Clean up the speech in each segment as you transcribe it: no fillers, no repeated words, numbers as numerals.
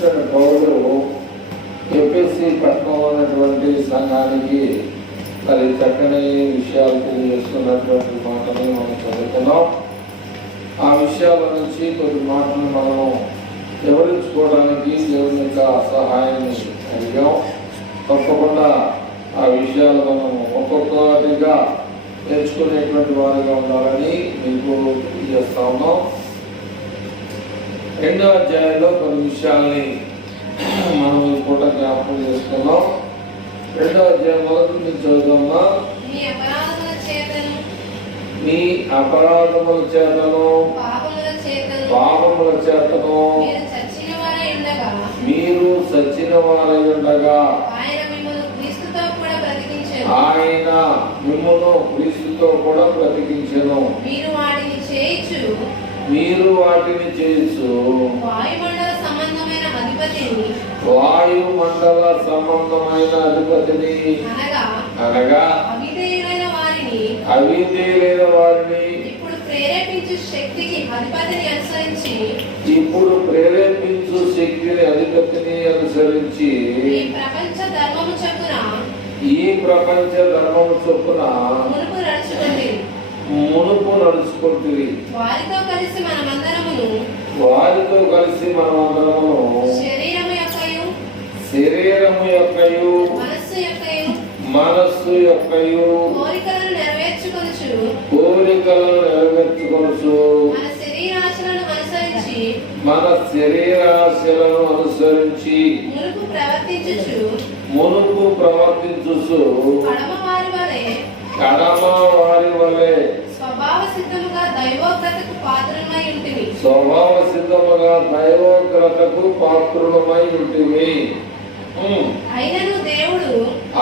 అపోస్తలుడైన పౌలు ఎఫెసీ పట్టణంలో ఉన్నటువంటి సంఘానికి మరి చక్కని విషయాలు తెలియజేస్తున్నటువంటి మాటని మనం చదువుతున్నాం. ఆ విషయాల నుంచి కొన్ని మాటలు మనము వివరించుకోవడానికి దేవుని యొక్క సహాయాన్ని అడిగాం. తప్పకుండా ఆ విషయాలు మనం ఒక్కొక్కటిగా నేర్చుకునేటువంటి వారిగా ఉండాలని మీకు తెలియజేస్తా ఉన్నాం. 2వ అధ్యాయంలో కొన్ని విషయాల్ని మనం ఈ పూట జ్ఞాపకం చేసుకున్నాం. 2వ అధ్యాయం మొదటి నుంచి చదువుదామా. మీ అపరాధముల చేతను పాపముల చేతను మీరు చచ్చిన వారై ఉండగా ఆయన మిమ్మును క్రీస్తుతో కూడా బ్రతికించెను. మీరు వాటిని చేయొచ్చు వాయుమండల సంబంధమైన అధిపతిని అనగా అవిధేయులైన వారిని ఇప్పుడు ప్రేరేపించు శక్తిని అధిపతిని అనుసరించి ఈ ప్రపంచ ధర్మము చొప్పున మునుపు నడుచుకుంటుంది. వారితో కలిసి మనమందరము శరీరము యొక్కయు మనస్సు యొక్కయు కోరికలను నెరవేర్చుకొనుచు మన శరీరాశలను అనుసరించి మునుపు ప్రవర్తించుచు కడమ వారి వలె స్వభావ సిద్ధముగా దైవోగ్రతకు పాత్రులమై ఉంటివి.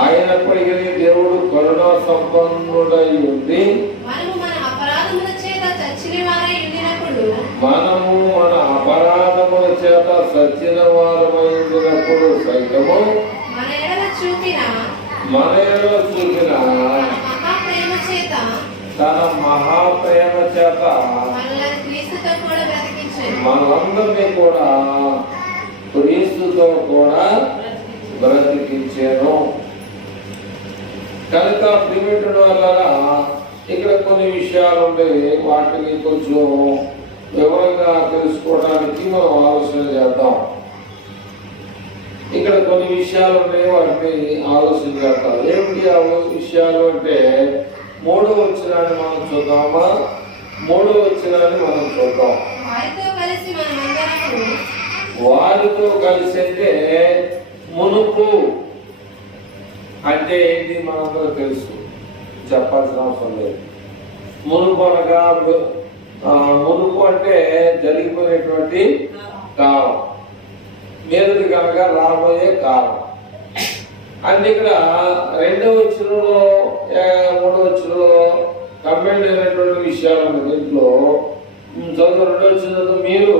అయినప్పటికీ దేవుడు కరుణా సంపన్నుడై ఉండి మనము మన అపరాధముల చేత సచ్చిన వారమై ఉండినప్పుడు సైతము మన ఎడల చూపిన తన మహాప్రేమ చేత మనందరినీ కూడా క్రీస్తుతో కూడా బ్రతికించాను. కనుక ప్రియమైన వాళ్ళరా, ఇక్కడ కొన్ని విషయాలు ఉండేవి. వాటిని కొంచెం వివరంగా తెలుసుకోవడానికి మనం ఆలోచన చేద్దాం. ఇక్కడ కొన్ని విషయాలు ఉన్నాయి, వాటిని ఆలోచన చేద్దాం. ఏమిటి ఆ విషయాలు అంటే 3వ వచనాన్ని మనం చూద్దామా. 3వ వచనాన్ని మనం చూద్దాం. వారితో కలిసి అంటే మునుపు అంటే ఏంటి మనందరూ తెలుసు, చెప్పాల్సిన అవసరం లేదు. మునుపు అనగా మునుపు అంటే జరిగిపోయినటువంటి కాలం, మీదకి కనుక రాబోయే కాలం. అంటే ఇక్కడ 2వ వచనంలో 3వ వచనంలో కంబైన్ అయినటువంటి విషయాలు ఉన్నాయి. దీంట్లో చదువు 2వ వచనంలో మీరు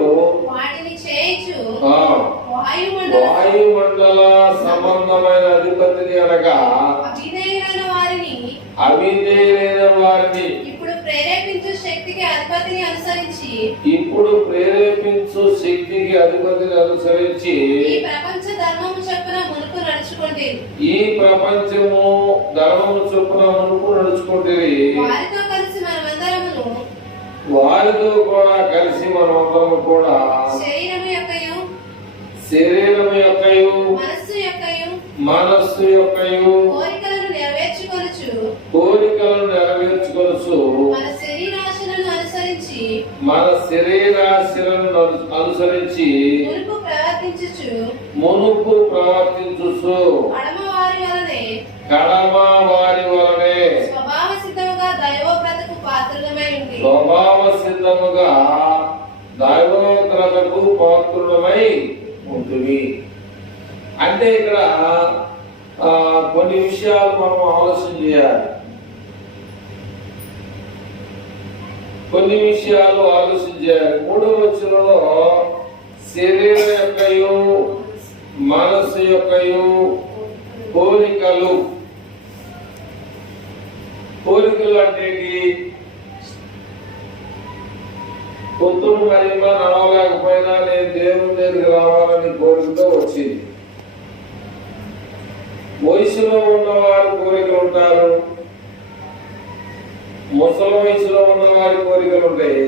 వాయుమండల సంబంధమైన అధిపతిని అనగా అవిధేయులైన వారిని ఇప్పుడు ప్రేరేపించు శక్తికి అధిపతిని అనుసరించి ఈ ప్రపంచము ధర్మము చొప్పున మునుపు నడుచుకుంటుంది. వారితో కూడా కలిసి మనమందరము కూడా శరీరము యొక్కయు మనస్సు యొక్కయు కోరికలను నెరవేర్చుకొనుచు మన శరీరాశలను అనుసరించి మునుపు ప్రవర్తించుచు కడమ వారి వలనే స్వభావ సిద్ధముగా దైవోగ్రతకు పాత్రులమై ఉంటుంది. అంటే ఇక్కడ కొన్ని విషయాలు మనం ఆలోచన చేయాలి. కొన్ని విషయాలు ఆలోచించాలి. 3వ వచనంలో శరీరం యొక్కయు మనస్సు యొక్కయు కోరికలు అంటే పొద్దున కూతురు మహిమ నడవలేకపోయినా నేను దేవుని దగ్గరికి రావాలని కోరికతో వచ్చింది. వయసులో ఉన్నవారి కోరికలు ఉంటారు, ముసలి వయసులో ఉన్న వారి కోరికలు ఉంటాయి.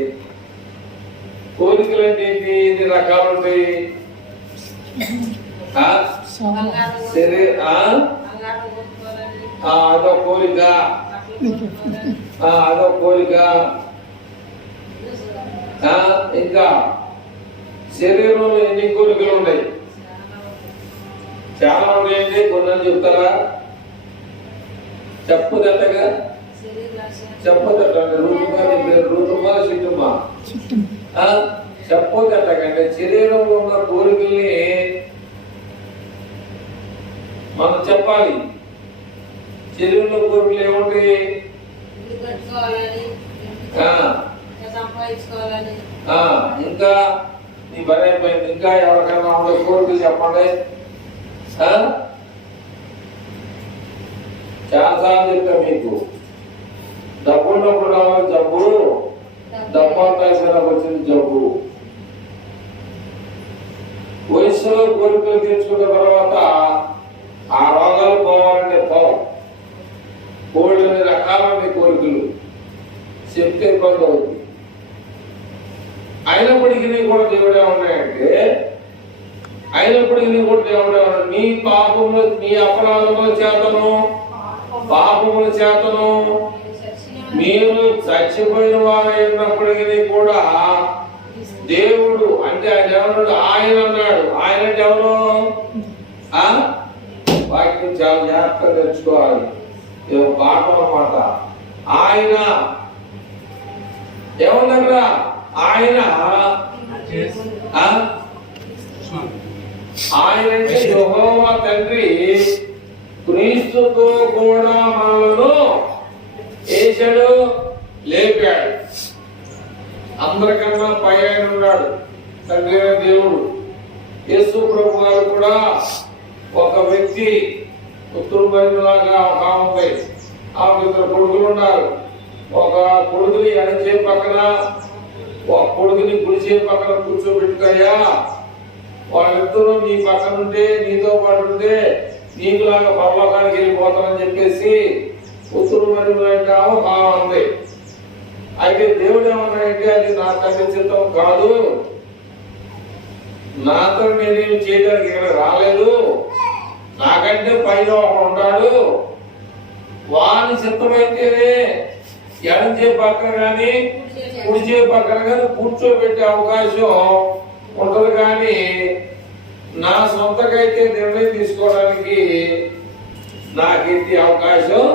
కోరికలు అంటే ఎన్ని రకాలు ఉంటాయి? అదో కోరిక, అదో కోరిక. ఇంకా శరీరంలో ఎన్ని కోరికలు ఉన్నాయి? చాలా ఉన్నాయండి. కొన్ని చెప్తారా? చెప్పదట్టగా చెప్పదట్టండి. ఋతుమా చిట్టుమా చెప్పదట్టకండి. శరీరంలో ఉన్న కోరికల్ని మనం చెప్పాలి. శరీరంలో కోరికలు ఏముంటాయి? ఇంకా నీ పని అయిపోయింది. ఇంకా ఎవరికైనా ఉండే కోరికలు చెప్పండి. చాలాసార్లు చెప్తా మీకు, డబ్బు ఉన్నప్పుడు రావాలి జబ్బు, డబ్బు అంతా వచ్చింది జబ్బు. వయసులో కోరికలు తీర్చుకున్న తర్వాత ఆ రోగాలు పోవాలంటే పోవు. కోళ్ళని రకాలని కోరికలు చెప్తే ఇబ్బంది అవుతుంది. అయినప్పటికీ కూడా దేవుడే ఉన్నాయంటే, అయినప్పటికీ కూడా దేవుడే ఉన్నాడు. నీ పాపములు, నీ అపరాధముల చేతను, పాపముల చేతను మీరు చచ్చిపోయిన వారైనప్పటికీ కూడా దేవుడు అంటే ఆయన ఎవరు? ఆయన అన్నాడు. ఆయన అంటే ఎవరు? వాక్యం చాలా జాగ్రత్తగా తెచ్చుకోవాలి. ఇది పాఠం అన్నమాట. ఆయన ఏమన్నా? ఆయన ఆయనంటే యెహోవా తండ్రి క్రీస్తుతో కూడా మనలను వేశాడు, లేపాడు. అందరికన్నా పై ఆయన ఉన్నాడు తండ్రి అయిన దేవుడు. యేసు ప్రభు గారు కూడా ఒక వ్యక్తి పుత్రుడు మహిమలాగా ఒక ఆమె, ఆమె ఇద్దరు కొడుకులు ఉన్నారు. ఒక కొడుకుని ఎడచే పక్కన, ఒక కొడుకుని కుడిచే పక్కన కూర్చోబెట్టుకయ్యా, వాళ్ళిద్దరూ నీ పక్కన ఉంటే, నీతో పాటు ఉంటే నీకులాగా పరలోకానికి వెళ్ళిపోతానని చెప్పేసి పుత్రుడు మహిమలాగా ఒక ఉంది. అయితే దేవుడు ఏమన్నాడంటే, అది నా తండ్రి చిత్తం కాదు, నాతో నేనేమి చేయడానికి ఇక్కడ రాలేదు, నాకంటే పైన ఒకడు ఉన్నాడు, వాని చిత్తమైతేనే ఎడంచే పక్కన కానీ కుడిచే పక్కన కానీ కూర్చోబెట్టే అవకాశం ఉంటుంది. కానీ నా సొంతకైతే నిర్ణయం తీసుకోవడానికి నాకైతే అవకాశం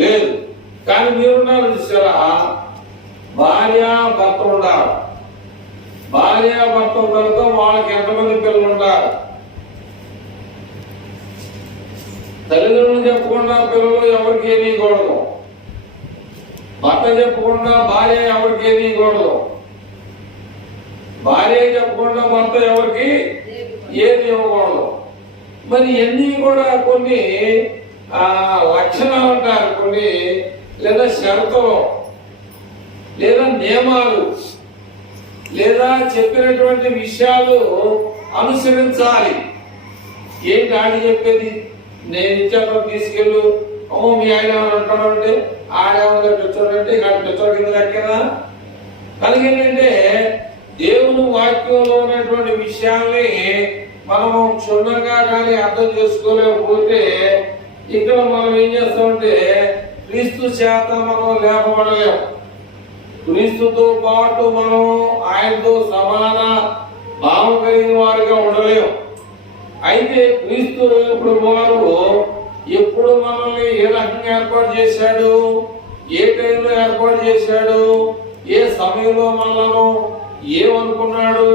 లేదు. కానీ మీరున్నారు చూసారా, భార్య భర్త ఉండాలి. భార్య భర్త కనుక వాళ్ళకి ఎంతమంది పిల్లలు ఉండాలి? తల్లిదండ్రులు చెప్పకుండా పిల్లలు ఎవరికి ఏమీయకూడదు. భర్త చెప్పకుండా భార్య ఎవరికి ఏమీయకూడదు. భార్య చెప్పకుండా భర్త ఎవరికి ఏది ఇవ్వకూడదు. మరి ఇవన్నీ కూడా కొన్ని లక్షణాలు అంటారు, కొన్ని లేదా షరతులు లేదా నియమాలు లేదా చెప్పినటువంటి విషయాలు అనుసరించాలి. ఏంటి ఆడి చెప్పేది? నేను ఇచ్చాను తీసుకెళ్ళు, అమ్మో మీ ఆయన అంటాడు అంటే ఆడేమో పెంచోడంటే ఇక్కడ పెంచోడు కింద లెక్కనా? కలిగిందంటే దేవుని వాక్యంలో ఉన్నటువంటి విషయాల్ని మనము క్షుణ్ణంగా కానీ అర్థం చేసుకోలేకపోతే ఇక్కడ మనం ఏం చేస్తామంటే క్రీస్తు చేత మనం లేపబడలేము. క్రీస్తుతో పాటు మనం ఆయనతో సమాన భావం కలిగిన వారుగా ఉండలేము. అయితే క్రీస్తు ఇప్పుడు వారు ఎప్పుడు మనల్ని ఏ రకంగా ఏర్పాటు చేశాడు, ఏ టైంలో ఏర్పాటు చేశాడు, ఏ సమయంలో మనలను ఏమనుకున్నాడు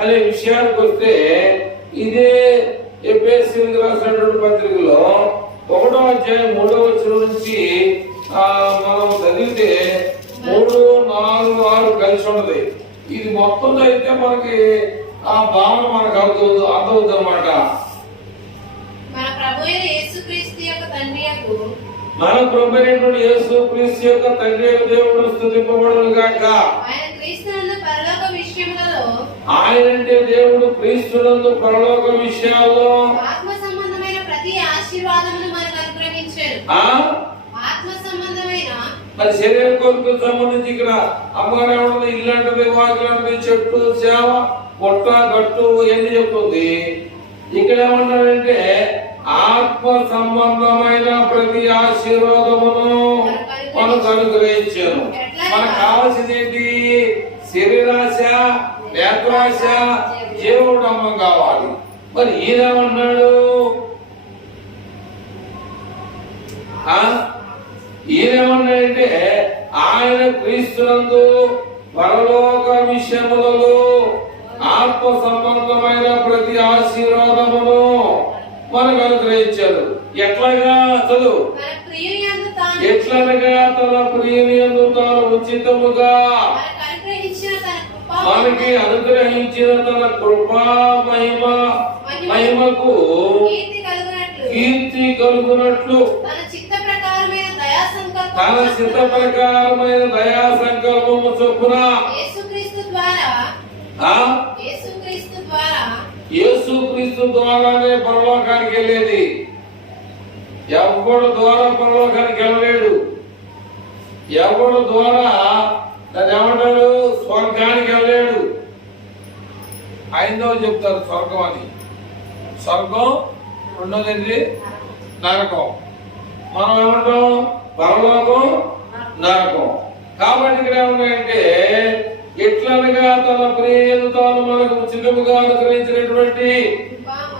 అనే విషయానికి వస్తే ఇదే ఎఫెసీయులకు రాసినటువంటి పత్రికలో 1వ అధ్యాయం 3వ వచనం నుంచి మనం చదివితే 3, 4, 6 కలిసి ఉన్నది. ఇది మొత్తం అయితే మనకి ఆ భావన మనకు అర్థమవుతుంది అన్నమాట. మన ప్రభు అయిన యేసుక్రీస్తు యొక్క తండ్రి యొక్క దేవుడు స్తుతింపబడును గాక. ఆయన క్రీస్తునందు పరలోక ఆయనంటే దేవుడు క్రీస్తునందు పరలోక విషయాల్లో ఆత్మ సంబంధమైన ప్రతి ఆశీర్వాదమును మనకు అనుగ్రహించాడు. ఆత్మ సంబంధమైన మరి శరీర కోరికకు సంబంధించి ఇక్కడ అమ్మగారు ఏమన్నది? ఇల్లంటది, వాకిలంటది, చెట్టు, సేవ, పొట్ట, గట్టు ఎన్ని చెప్తుంది. ఇక్కడ ఏమన్నాడంటే ఆత్మ సంబంధమైన ప్రతి ఆశీర్వాదమును మనకు అనుగ్రహించాను. మనకు కావాల్సింది ఏంటి? శరీరాశ, నేత్రాశ, జీవనమ్మం కావాలి. మరి ఈయనేమన్నాడు? ఈయనేమన్నాడంటే ఆయన క్రీస్తునందు పరలోక విషయములలో ఆత్మ సంబంధమైన ప్రతి ఆశీర్వాదమును మనకు అనుగ్రహించాడు. ఎట్లాగా చదువు? మన ప్రియునియందు తాను ఎట్లనగా తన ప్రియునియందు తాను ఉచితముగా మనకి అనుగ్రహించిన తన కృపా మహిమకు కీర్తి కలుగునట్లు తన చిత్త ప్రకారమైన దయా సంకల్పము చొప్పున యేసుక్రీస్తు ద్వారానే పరలోకానికి వెళ్ళేది. ఎవడు ద్వారా పరలోకానికి వెళ్ళలేడు. ఎవడు ద్వారా దాన్ని ఏమంటారు? స్వర్గానికి వెళ్ళలేడు. ఐదవ చెప్తారు స్వర్గం అని. స్వర్గం, రెండోది నరకం. మనం ఏమంటాం? పరలోకం, నరకం. కాబట్టి ఇక్కడ ఏమన్నాయంటే ఎట్లనగా తన ప్రియుడు తాను మనకు ఉచితముగా అనుగ్రహించినటువంటి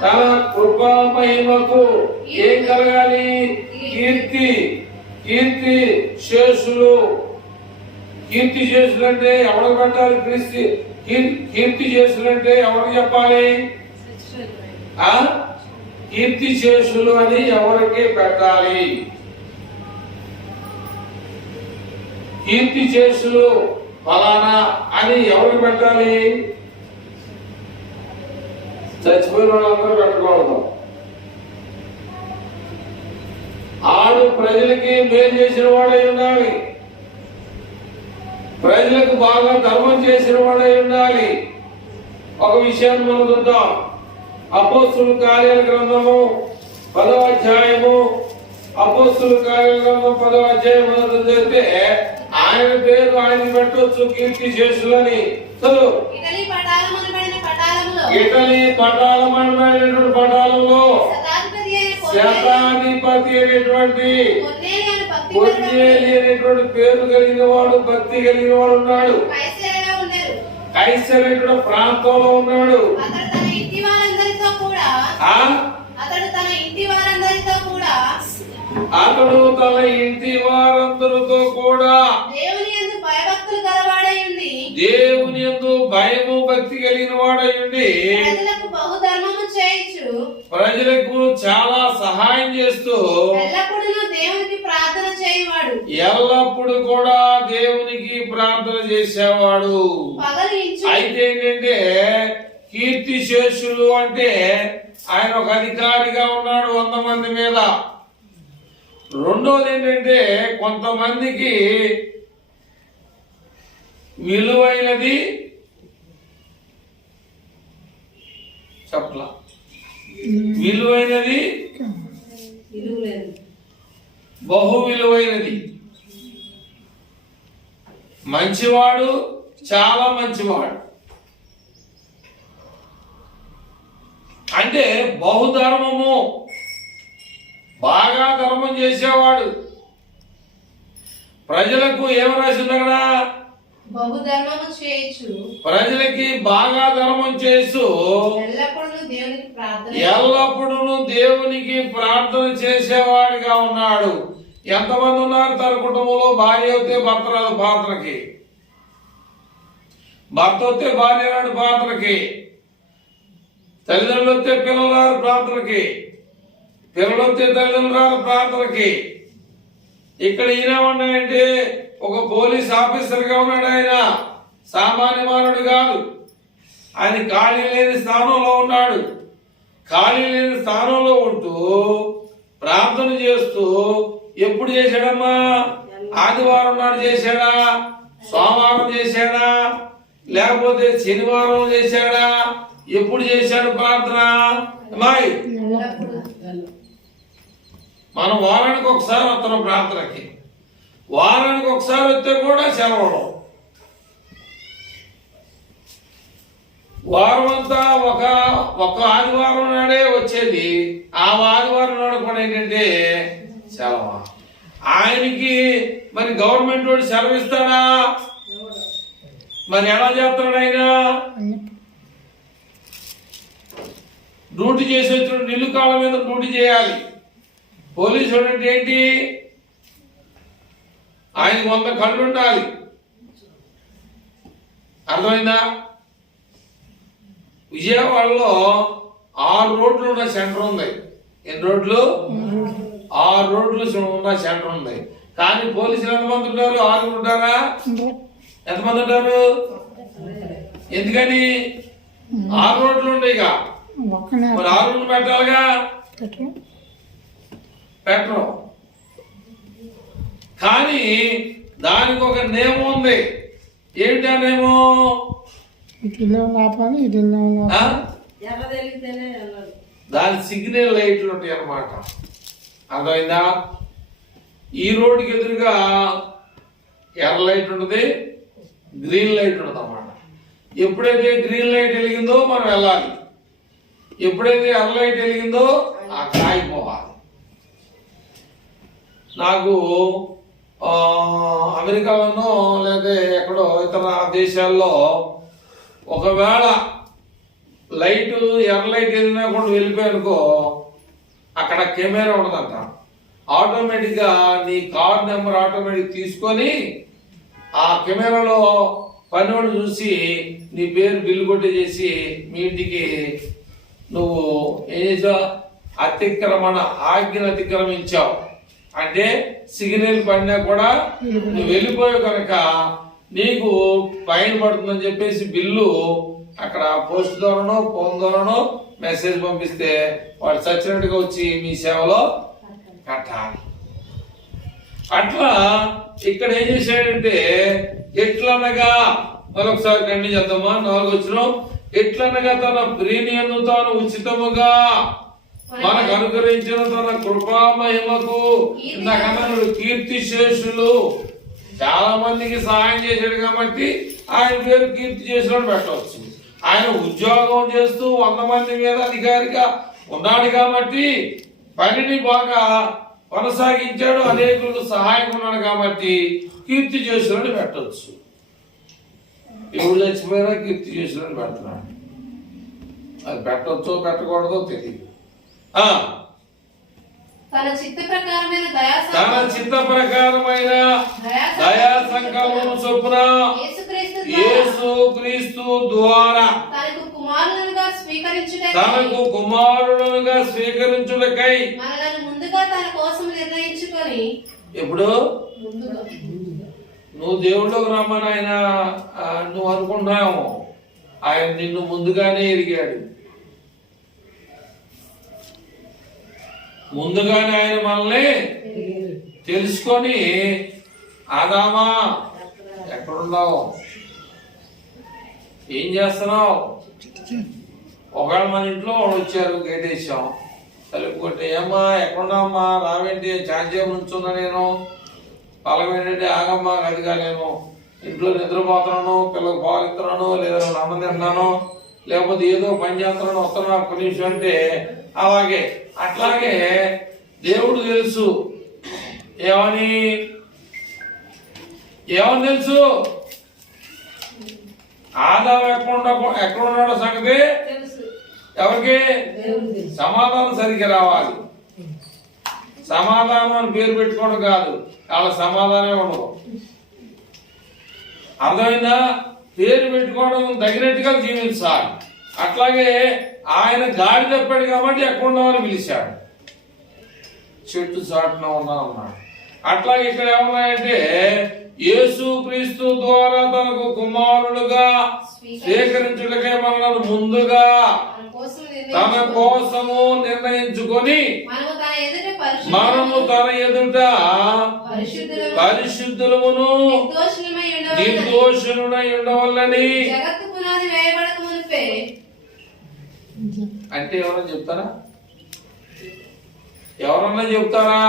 తన కృపా మహిమకు ఏం కలగాలి? కీర్తి శేషులు. కీర్తి చేసులంటే ఎవరికి పెట్టాలి? క్రీస్తు. కీర్తి చేసులంటే ఎవరికి చెప్పాలి? కీర్తి శేషులు అని ఎవరికి పెట్టాలి? కీర్తి శేషులు ఫలానా అని ఎవరికి పెట్టాలి? చచ్చిపోయిన వాళ్ళందరూ పెట్టకూడదు. ఆడు ప్రజలకి మేలు చేసిన వాడై ఉండాలి. ప్రజలకు బాగా ధర్మం చేసిన వాడై ఉండాలి. ఒక విషయాన్ని మనం చూద్దాం. అపోస్తుల కార్యాల గ్రంథము 10వ అధ్యాయము. అపోస్తుల కార్యాల గ్రంథం 10వ అధ్యాయం మొదలు చదివితే ఆయన పేరు ఆయన పెట్టవచ్చు కీర్తి శేషులని. చదువు. ఇటలీ పటాలమనబడినటువంటి పటాలంలో శతాధిపతి అయినటువంటి కొర్నేలి అనేటువంటి పేరు కలిగిన వాడు, భక్తి కలిగిన వాడు ఉన్నాడు. కైసరేయుడు ప్రాంతంలో ఉన్నాడు. అతడు తన ఇంటి వారందరితో కూడా దేవుని యందు భయము భక్తి కలిగిన వాడై ఉండి ప్రజలకు చాలా సహాయం చేస్తూ ఎల్లప్పుడు కూడా దేవునికి ప్రార్థన చేసేవాడు. అయితే ఏంటంటే కీర్తి శేషులు అంటే ఆయన ఒక అధికారిగా ఉన్నాడు 100 మంది మీద. రెండోది ఏంటంటే కొంతమందికి విలువైనది చెప్పలా, విలువైనది బహు విలువైనది. మంచివాడు, చాలా మంచివాడు. అంటే బహుధర్మము, బాగా ధర్మం చేసేవాడు. ప్రజలకు ఏం రాసింది అక్కడ? బహుధర్మము చేయొచ్చు. ప్రజలకి బాగా ధర్మం చేస్తూ ఎల్లప్పుడూ దేవునికి ప్రార్థన చేసేవాడిగా ఉన్నాడు. ఎంతమంది ఉన్నారు తన కుటుంబంలో? భార్య అయితే భర్త రాదు పాత్రకి, భర్త వస్తే భార్య రాడు పాత్రకి, తల్లిదండ్రులు వస్తే పిల్లలు రారు ప్రార్థనకి, పిల్లలు వస్తే తల్లిదండ్రులు రారు ప్రార్థనకి. ఇక్కడ ఈయన ఉన్నాయంటే ఒక పోలీస్ ఆఫీసర్ గా ఉన్నాడు. ఆయన సామాన్య మానవుడు కాదు. ఆయన ఖాళీ లేని స్థానంలో ఉన్నాడు. ఖాళీ లేని స్థానంలో ఉంటూ ప్రార్థన చేస్తూ ఎప్పుడు చేశాడమ్మా? ఆదివారం నాడు చేశాడా? సోమవారం చేశాడా? లేకపోతే శనివారం చేశాడా? ఎప్పుడు చేశాడు ప్రార్థన? అమ్మాయి, మనం వారానికి ఒకసారి వస్తున్నాం ప్రార్థనకి. వారానికి ఒకసారి వస్తే కూడా సెలవు. వారం అంతా ఒక ఆదివారం నాడే వచ్చేది, ఆ ఆదివారం నాడు కూడా ఏంటంటే సెలవు. ఆయనకి మరి గవర్నమెంట్ వాడు సెలవు ఇస్తాడా? మరి ఎలా చేస్తాడు ఆయన? డ్యూటీ చేసి వచ్చిన నిల్లు కాళ్ళ మీద డ్యూటీ చేయాలి. పోలీసు వాడు అంటే ఏంటి? ఆయనకు 100 కళ్ళు ఉండాలి. అర్థమైందా? విజయవాడలో 6 రోడ్లు ఉన్న సెంటర్ ఉంది. ఎన్ని రోడ్లు? 6 రోడ్లు ఉన్న సెంటర్ ఉంది. కానీ పోలీసులు ఎంతమంది ఉంటారు? 6 ఉంటారా? ఎంతమంది ఉంటారు? ఎందుకని? 6 రోడ్లు ఉండేగా, మరి 6 రోడ్లు పెట్టాలిగా. పెట్టరు. కానీ దానికి ఒక నియమం ఉంది. ఏమిటి ఆ నియమం? దాని సిగ్నల్ లైట్లు ఉంటాయి అన్నమాట. అర్థమైందా? ఈ రోడ్డుకి ఎదురుగా ఎర్ర లైట్ ఉంటుంది, గ్రీన్ లైట్ ఉంటుంది అన్నమాట. ఎప్పుడైతే గ్రీన్ లైట్ వెలిగిందో మనం వెళ్ళాలి, ఎప్పుడైతే ఎర్ర లైట్ వెలిగిందో ఆ కాగిపోవాలి. నాకు అమెరికాలోనో లేదా ఎక్కడో ఇతర దేశాల్లో ఒకవేళ లైట్ ఎర్ర లైట్ వెళ్ళినా కూడా వెళ్ళిపోయానుకో, అక్కడ కెమెరా ఉండదంట. ఆటోమేటిక్గా నీ కార్ నెంబర్ ఆటోమేటిక్ తీసుకొని ఆ కెమెరాలో పనివాడు చూసి నీ పేరు బిల్లు కొట్టేసి మీ ఇంటికి నువ్వు ఏం చేసావు? అతిక్రమణ ఆజ్ఞను అతిక్రమించావు అంటే సిగ్నల్ పడినా కూడా నువ్వు వెళ్ళిపోయావు కనుక నీకు ఫైన్ పడుతుందని చెప్పేసి బిల్లు అక్కడ పోస్ట్ ద్వారానో ఫోన్ ద్వారానో మెసేజ్ పంపిస్తే వాడు చచ్చినట్టుగా వచ్చి మీ సేవలో కట్టాలి. అట్లా ఇక్కడ ఏం చేశాడంటే, ఎట్లనగా మరొకసారి కండి చేద్దామా? 4 వచ్చిన ఎట్లనగా తన ప్రియనియందు తాను ఉచితముగా మనకు అనుగ్రహించిన తన కృపా మహిమకు ఇంతకన్నా కీర్తి శేషులు. చాలా మందికి సహాయం చేశాడు కాబట్టి ఆయన పేరు కీర్తి చేసిన పెట్టవచ్చు. ఆయన ఉద్యోగం చేస్తూ 100 మంది మీద అధికారిగా ఉన్నాడు కాబట్టి పనిని బాగా కొనసాగించాడు, అనేకులకు సహాయం ఉన్నాడు కాబట్టి కీర్తి చేసిన పెట్టవచ్చు. ఎవరు చచ్చిపోయినా కీర్తి చేసిన పెడుతున్నాడు. అది పెట్టవచ్చో పెట్టకూడదో తెలియదు. తన చిత్త ప్రకారమైన దయా సంకల్పము చొప్పున యేసుక్రీస్తు ద్వారా తనకు కుమారులుగా స్వీకరించుటకై మనలను ముందుగా తన కోసం నిర్ణయించుకొని. ఎప్పుడు నువ్వు దేవుళ్ళకి రమ్మని ఆయన నువ్వు అనుకుంటున్నావు, ఆయన నిన్ను ముందుగానే ఎరిగాడు. ముందుగానే ఆయన మనల్ని తెలుసుకొని, ఆదామా ఎక్కడున్నావు, ఏం చేస్తున్నావు? ఒకవేళ మన ఇంట్లో వాడు వచ్చారు, గేట్ వేసాం, తలుపు కొట్టి ఏమ్మా ఎక్కడున్నామ్మా, రావేంటి, చాంచేపు నుంచున్నా, నేను పలవేంటంటే ఆగమ్మా గదిగా, నేను ఇంట్లో నిద్రపోతున్నాను, పిల్లలకు పాలు ఇస్తున్నాను, లేదా అన్నం తింటున్నాను, లేకపోతే ఏదో పని చేస్తున్నాను, వస్తున్నా ఒక్క నిమిషం అంటే అలాగే. అట్లాగే దేవుడు తెలుసు. ఏమని తెలుసు? ఆదాము ఎక్కడున్నాడో సంగతి ఎవరికి? సమాధానం సరిగ్గా రావాలి. సమాధానం అని పేరు పెట్టుకోవడం కాదు, వాళ్ళ సమాధానమే ఉండదు. అర్థమైందా? పేరు పెట్టుకోవడం తగినట్టుగా జీవించాలి. అట్లాగే ఆయన గాడి తప్పాడు కాబట్టి ఎక్కడ ఉన్నామని పిలిచాడు, చెట్టు చాటున ఉన్నామన్నాడు. అట్లాగే ఇక్కడ ఏమన్నాయంటే, యేసుక్రీస్తు ద్వారా తనకు కుమారుడుగా స్వీకరించుటకై మనలను ముందుగా తన కోసము నిర్ణయించుకొని మనము తన ఎదుట పరిశుద్ధులమును నిర్దోషులై ఉండవల్లని జగత్తు పునాది వేయబడక మునిపే. అంటే ఎవరన్నా చెప్తారా? ఎవరన్నా చెప్తారా?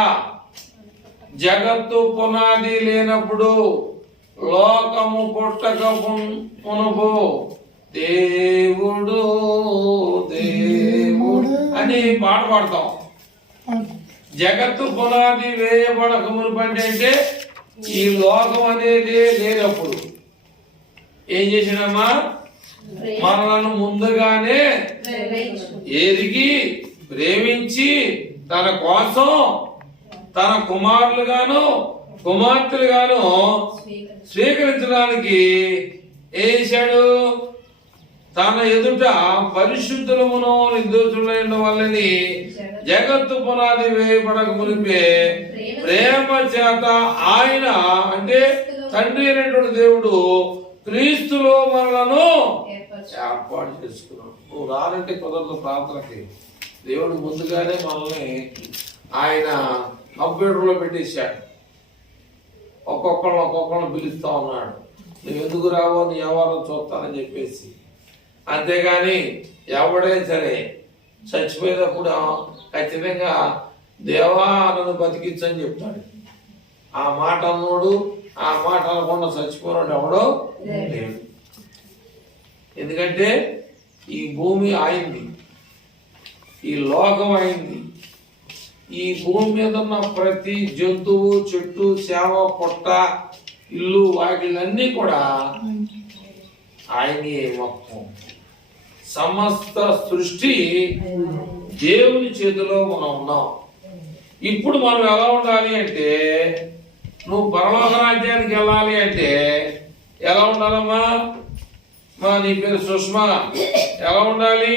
జగత్తు పునాది లేనప్పుడు, లోకము పుట్టక మునుపు దేవుడు దేవుడు అని పాట పాడతాం. జగత్తు పునాది వేయబడక మునుపు అంటే ఈ లోకం అనేది లేనప్పుడు ఏం చేసినమ్మా? మనలను ముందుగానే ఎరిగి ప్రేమించి తన కోసం తన కుమారులుగాను కుమార్తెలుగాను స్వీకరించడానికి వేశాడు. తన ఎదుట పరిశుద్ధులమును నిర్దోషులైన వాళ్ళని జగత్తు పునాది వేయబడక మునిపే ప్రేమ చేత ఆయన అంటే తండ్రి అయినటువంటి దేవుడు క్రీస్తులో మనలను ఏర్పాటు చేసుకున్నాడు. నువ్వు రానంటే కుదరదు ప్రార్థనకి. దేవుడు ముందుగానే మనల్ని ఆయన కంప్యూటర్లో పెట్టేశాడు. ఒక్కొక్కళ్ళని పిలుస్తా ఉన్నాడు. నువ్వు ఎందుకు రావో నీ వ్యవహారం చూస్తానని చెప్పేసి. అంతేగాని ఎవడైనా సరే చచ్చిపోయేటప్పుడు ఖచ్చితంగా దేవా నన్ను బతికించని చెప్తాడు. ఆ మాట అన్నోడు ఆ మాట అనకుండా చచ్చిపోయినాడు ఎవడో లేడు. ఎందుకంటే ఈ భూమి అయింది, ఈ లోకం అయింది. ఈ భూమి మీద ఉన్న ప్రతి జంతువు, చెట్టు, సేవ, పొట్ట, ఇల్లు, వాకిలన్నీ కూడా ఆయనే. మొత్తం సమస్త సృష్టి దేవుని చేతిలో మనం ఉన్నాం. ఇప్పుడు మనం ఎలా ఉండాలి అంటే, నువ్వు పరలోక రాజ్యానికి వెళ్ళాలి అంటే ఎలా ఉండాలమ్మా? నీ పేరు సుష్మా. ఎలా ఉండాలి?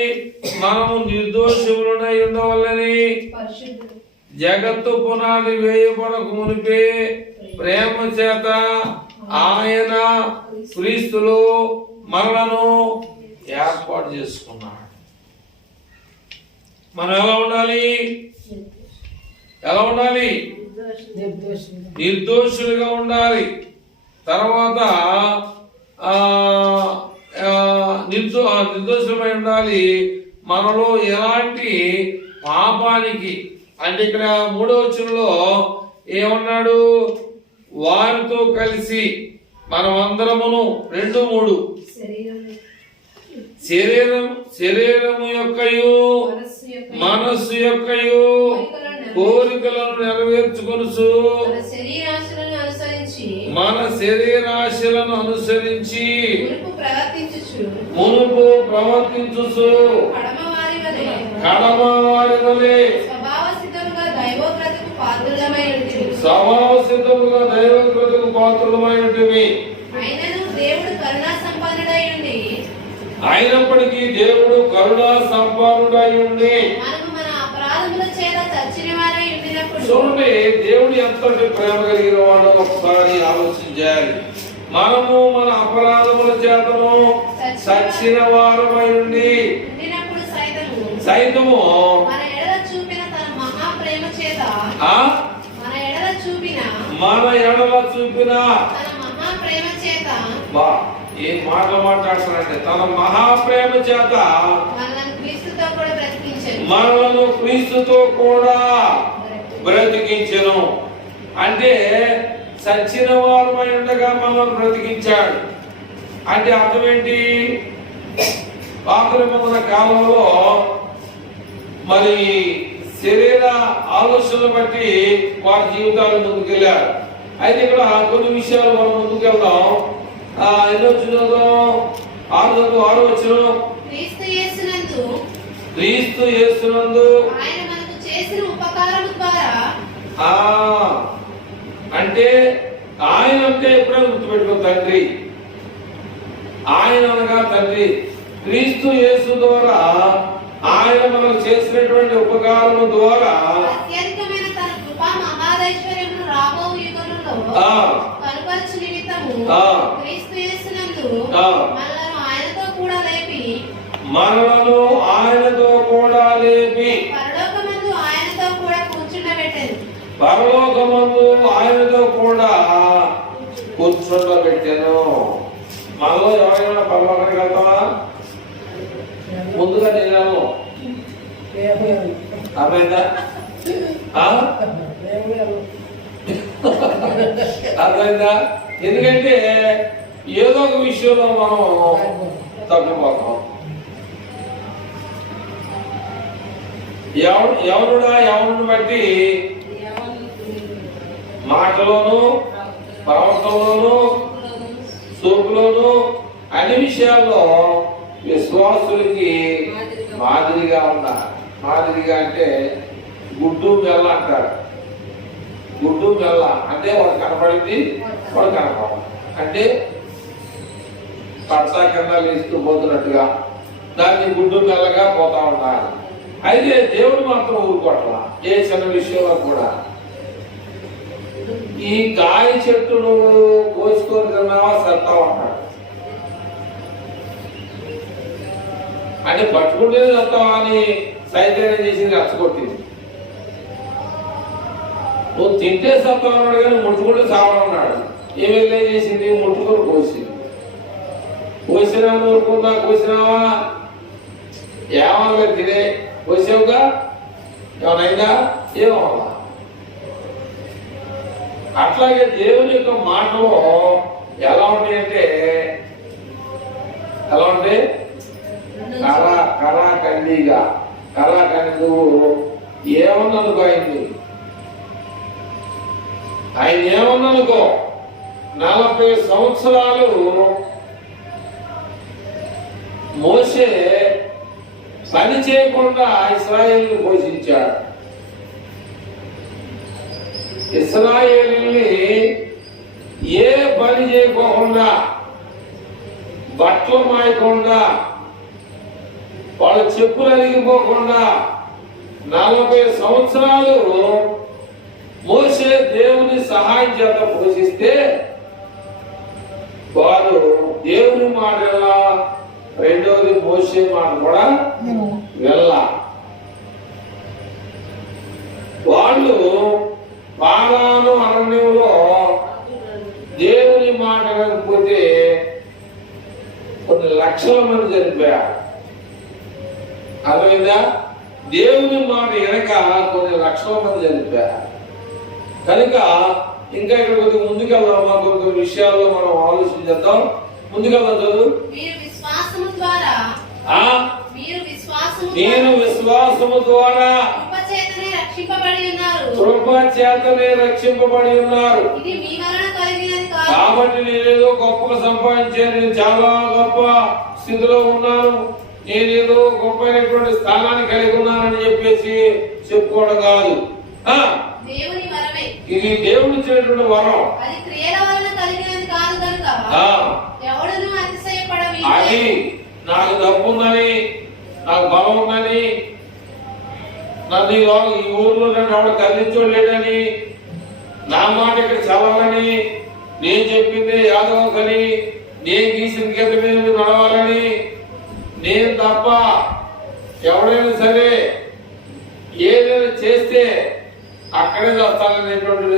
మనము నిర్దోషులై ఉండవల్లని జగత్తు పునాది వేయబడక మునిపే ప్రేమ చేత ఆయన క్రీస్తులో మనలను ఏర్పాటు చేసుకున్నాడు. మనం ఎలా ఉండాలి? ఎలా ఉండాలి? నిర్దోషులుగా ఉండాలి. తర్వాత నిర్దోషులమై ఉండాలి. మనలో ఎలాంటి పాపానికి అంటే ఇక్కడ 3వ వచనంలో ఏమన్నాడు? వారితో కలిసి మనమందరమును 2:3 శరీరము యొక్కయు మనస్సు యొక్కయు కోరికలను నెరవేర్చుకొనుచు మన శరీరాశలను అనుసరించి మునుపు ప్రవర్తించుచు కడమ వారి వలె స్వభావ సిద్ధముగా దైవకృతకు పాత్రులమైనటివి. అయినప్పటికీ దేవుడు కరుణా సంపన్నుడై ఉండి చూడండి, దేవుడు ఎంతటి ప్రేమ కలిగిన వాడో ఒకసారి ఆలోచించాలి. మనము మన అపరాధముల చేతను చచ్చిన వారమై ఉండి సైతము మన ఎడల చూపిన ఏ మాట మాట్లాడుతున్నారంటే తన మహాప్రేమ చేత మనలను క్రీస్తుతో కూడా బ్రతికించెను. అంటే సచ్చిన వారమై ఉండగా మనల్ని బ్రతికించాడు. అంటే అర్థం ఏంటి? పాకురమున్న కాలంలో మరి శరీర ఆలోచనలు బట్టి వారి జీవితాలు ముందుకెళ్ళారు. అయితే ఇక్కడ కొన్ని విషయాలు మనం ముందుకెళ్దాం. ఎన్నో చదువుదాం. 6వ వచనం. క్రీస్తు యేసునందు ఆయన మనకు చేసిన ఉపకారము ద్వారా అంటే ఆయన అంటే ఎప్పుడైనా గుర్తుపెట్టుకో తండ్రి. ఆయన అనగా తండ్రి. క్రీస్తు యేసు ద్వారా ఆయన మనకు చేసినటువంటి ఉపకారము ద్వారా అత్యధికమైన తన కృపా మహాదైశ్వర్యమును రాబో యుగములో కనుపరచు నిమిత్తము క్రీస్తు యేసునందు మనలను ఆయనతో కూడా లేపి పరలోకమందు ఆయనతో కూర్చుండబెట్టెను. టిఫిన్లో పెట్టాను. మనలో ఎవరైనా పరలోకానికి వెళ్తామా? ముందుగా తినాము. అర్థమైందా? అర్థమైందా? ఎందుకంటే ఏదో ఒక విషయంలో మనం తప్పిపోతాం. ఎవరిని బట్టి మాటలోను, ప్రవర్తనలోను, సోపులోను అన్ని విషయాల్లో విశ్వాసులకి మాదిరిగా ఉన్నారు. మాదిరిగా అంటే గుడ్డు మెల్ల అంటారు. గుడ్డు మెల్ల అంటే వాడు కనపడింది, వాడు కనపడాలి అంటే పడతా కింద లేస్తూ పోతున్నట్టుగా దాన్ని గుడ్డు మెల్లగా పోతా ఉన్నారు. అయితే దేవుడు మాత్రం ఊరుకోవట్లా ఏ చిన్న విషయంలో కూడా. ఈ కాయ చెట్టును కోసుకొని తిన్నావా సత్తా ఉంటాడు అంటే పట్టుకుంటే సత్తావా అని సైతం చేసింది రచ్చగొట్టింది. నువ్వు తింటే సత్తా ఉన్నాడు కానీ ముట్టుకుంటే సావా ఉన్నాడు. ఏమేం చేసింది? ముట్టుకొని కోసింది. కోసినా ఊరుకుందా? కోసినావా? ఏమన్నా తినే కోసావుగా? ఏమనైందా? ఏమన్నా? అట్లాగే దేవుని యొక్క మాటలు ఎలా ఉంటాయంటే ఎలా ఉంటాయి? కరాఖండిగా. కరాఖండి నువ్వు ఏమన్నానుకో ఆయన ఏమన్నానుకో 40 సంవత్సరాలు మోషే పని చేయకుండా ఇశ్రాయేలుని పోషించాడు. ఇశ్రాయేలుని ఏ పని చేయకోకుండా, బట్టలు మాయకుండా, వాళ్ళ చెప్పులు అరిగిపోకుండా 40 సంవత్సరాలు మోషే దేవుని సహాయం చేత పోషిస్తే వారు దేవుని మాట ఎలా, రెండవది మోషే మాట కూడా వెళ్ళా. వాళ్ళు పారాను అరణ్యంలో దేవుని మాట లేకపోతే కొన్ని లక్షల మంది చనిపోయారు. అర్థమైందా? దేవుని మాట వెనక కొన్ని లక్షల మంది చనిపోయారు. కనుక ఇంకా ఇక్కడ కొద్దిగా ముందుకెళ్దామా? కొన్ని విషయాల్లో మనం ఆలోచించేద్దాం. ముందుకెళ్దాం. చదువు. నేను విశ్వాసము ద్వారా కృప చేతనే రక్షింపబడి ఉన్నారు. కాబట్టి నేనేదో గొప్పగా సంపాదించాను, నేను చాలా గొప్ప స్థితిలో ఉన్నాను, నేనేదో గొప్పైనటువంటి స్థానాన్ని కలిగి ఉన్నానని చెప్పేసి చెప్పుకోవడం కాదు. ఇది దేవుడు ఇచ్చినటువంటి వరం. అది నాకు డబ్బు ఉందని, నాకు బలం ఉందని, నన్ను ఈ ఊర్లో నన్ను ఎవడు కదిలించలేడని, నా మాట ఇక్కడ చదవాలని, నేను చెప్పింది యాదవకని, నేను గీసిన గీత మీద నడవాలని, నేను తప్ప ఎవడైనా సరే ఏదైనా చేస్తే అక్కడే వస్తాననేటువంటి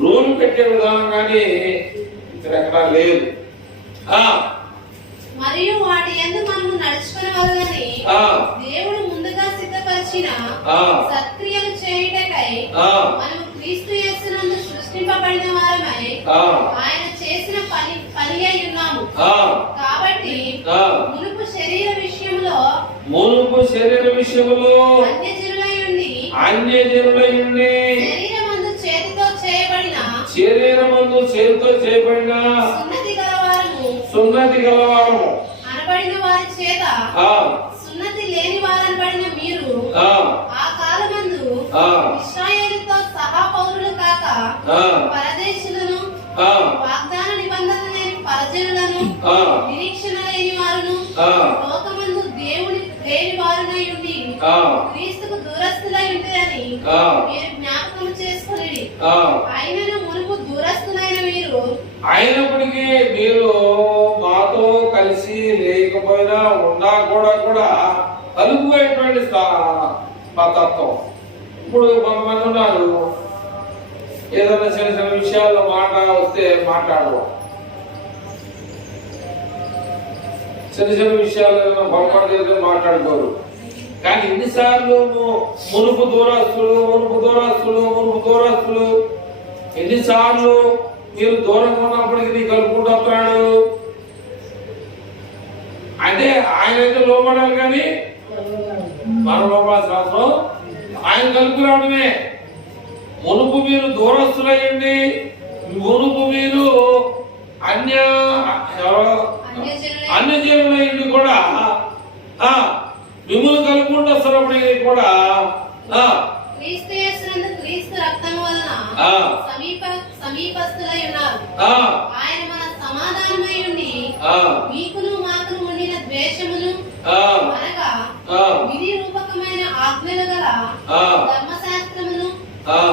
రూల్ పెట్టే విధానం కానీ ఇక్కడ ఎక్కడా లేదు. మరియు వాటి యందు మనము నడుచుకొనవలెనని దేవుడు ముందుగా సిద్ధపరిచిన సత్క్రియలు చేయుటకై మనము క్రీస్తు యేసునందు సృష్టింపబడిన వారమై ఆయన చేసిన పని అయి ఉన్నాము. కాబట్టి మునుపు శరీర విషయములో అన్యజనులై ఉండి శరీరమందు చేతితో చేయబడిన సున్నతి గలవారము అనబడిన వారి చేత సున్నతి లేని వారనబడిన మీరు ఆ కాలమందు ఇశ్రాయేలుతో సహా పౌరులు కాక పరదేశులను, వాగ్దాన నిబంధన లేని పరజనులను, నిరీక్షణ లేని వారును, లోకమందు దేవుని లేని వారునై ఉండి క్రీస్తుకు దూరస్తులై ఉంటారని మీరు జ్ఞాపకం చేసుకుని, ఆయనను మునుపు దూరస్తులైన మీరు అయినప్పటికీ మీరు మాతో కలిసి లేకపోయినా ఉన్నా కూడా కలుపుకునేటువంటి తత్వం. ఇప్పుడు కొంతమంది ఉన్నారు, ఏదైనా చిన్న చిన్న విషయాల్లో మాట వస్తే మాట్లాడరు, చిన్న చిన్న విషయాలు ఏదైనా పొరపాటు ఏదైనా మాట్లాడుకోరు. కానీ ఎన్నిసార్లు మునుపు దూరస్తులు ఎన్నిసార్లు మీరు దూరంగా ఉన్నప్పటికీ నీ కలుపుకుంటూ వస్తున్నాడు అంటే ఆయన అయితే లోపడాలి, కానీ మనం లోపడాల్సిన అవసరం ఆయన కలుపు రావడమే. మునుపు మీరు దూరస్తులయ్యండి, మునుపు మీరు అన్యజనులయ్యండి కూడా మిమ్మల్ని కలుపుకుంటూ వస్తున్నప్పటికీ కూడా క్రీస్తు రక్తము వలన సమీపస్తులై ఉన్నారు. ఆయన మన సమాధానమై ఉండి మీకును మాకును ఉండిన ద్వేషమును అనగా విధి రూపకమైన ఆజ్ఞలు గల ధర్మశాస్త్రమును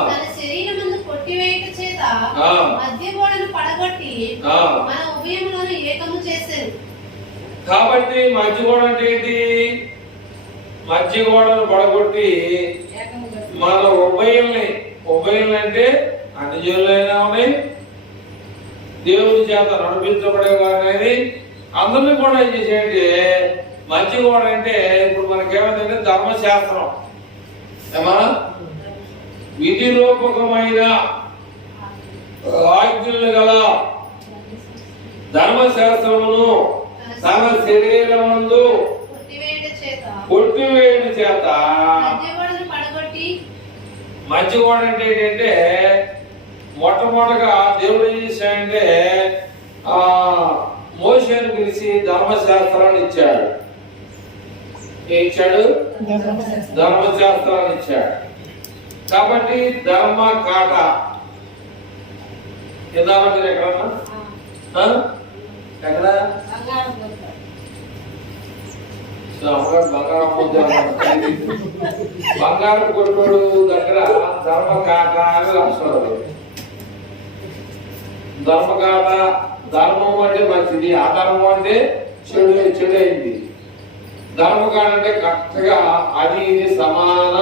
తన శరీరమందు కొట్టివేయట చేత మధ్యగోడను పడగొట్టి మన ఉభయములను ఏకము చేశారు. కాబట్టి మధ్యగోడ అంటే ఏంటి? మధ్యగోడను పడగొట్టి మన ఉభయల్ని అంటే అన్ని జనులైనా ఉన్నాయి, దేవుడి చేత నడిపించబడే వారిని అందరినీ కూడా ఏం చేసేయండి. మధ్యగోడ అంటే ఇప్పుడు మనకేమైందంటే ధర్మశాస్త్రం, ఏమా విధి రూపకమైన ఆజ్ఞలు గల ధర్మశాస్త్రమును తన శరీరమందు కొట్టివేయట చేత మధ్యగోడ అంటే ఏంటంటే మొట్టమొదటిగా దేవుడు ఏం చేశాడంటే మోషేను పిలిచి ధర్మశాస్త్రాన్ని ఇచ్చాడు. ఏం ఇచ్చాడు? ధర్మశాస్త్రాన్ని ఇచ్చాడు. కాబట్టి ధర్మ కాట విన్నారా మీరు ఎక్కడన్నా? ఎక్కడ? బంగారు కొట్టుకోడు దగ్గర ధర్మకాట అని రాస్తున్నారు. ధర్మకాట, ధర్మం అంటే మంచిది, అధర్మం అంటే చెడు అయింది. ధర్మకాట అంటే కరెక్ట్గా అది ఇది సమాన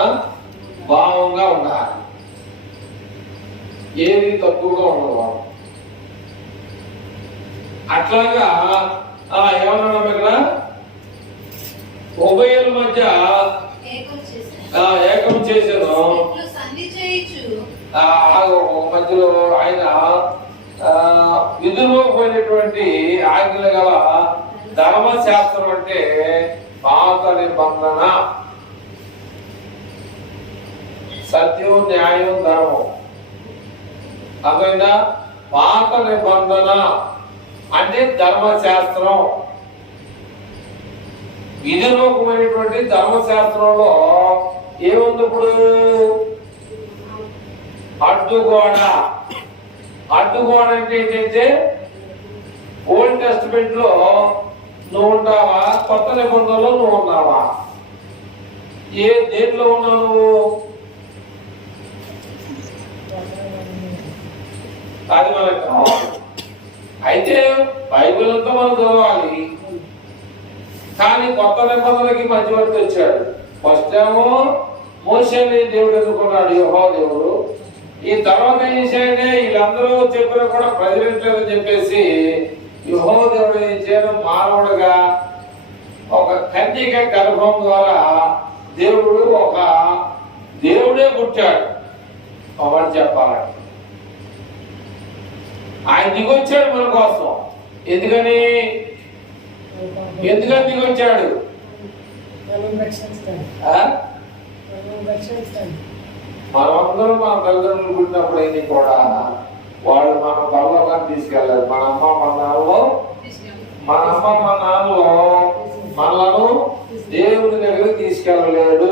భావంగా ఉండాలి, ఏది తక్కువగా ఉండదు. అట్లాగా ఏమన్నా ఇక్కడ ఉభయుల మధ్య ఏకం చేశాను. మధ్యలో ఆయన విధులోపోయినటువంటి ఆజ్ఞలు గల ధర్మశాస్త్రం అంటే పాత నిబంధన, సత్యం, న్యాయం, ధర్మం. అదైనా పాత నిబంధన అంటే ధర్మశాస్త్రం. విధిలోకమైనటువంటి ధర్మశాస్త్రంలో ఏముంది? ఇప్పుడు అడ్డుగోడ. అడ్డుగోడ అంటే ఏంటంటే ఓల్డ్ టెస్టిమెంట్ లో నువ్వు ఉన్నావా, కొత్త నిబంధనలో నువ్వు ఉన్నావా? దేంట్లో ఉన్నావు నువ్వు? అది మనకు కావాలి. అయితే బైబిల్ అంతా మనం చదవాలి, కానీ కొత్త నిబంధనలకి మధ్యవర్తి వచ్చాడు. ఫస్ట్ ఏమో మోషేని దేవుడు ఎదుర్కొన్నాడు, యెహోవా దేవుడు. ఈ తర్వాత ఏం చేశాడంటే వీళ్ళందరూ చెప్పినా కూడా ప్రజలించలేదని చెప్పేసి యెహోవా దేవుడు ఏం చేయడం, మానవుడుగా ఒక కన్యక గర్భం ద్వారా దేవుడే పుట్టాడు. ఒకటి చెప్పాలంటే ఆయన దిగొచ్చాడు మన కోసం. ఎందుకని దిగొచ్చాడు? మనమందరం మన తల్లిదండ్రులు పుట్టినప్పుడు అయింది కూడా వాళ్ళు మన పరలోకాన్ని తీసుకెళ్ళారు. మన అమ్మ మన నాన్నలో మనలను దేవుని దగ్గరికి తీసుకెళ్ళలేడు.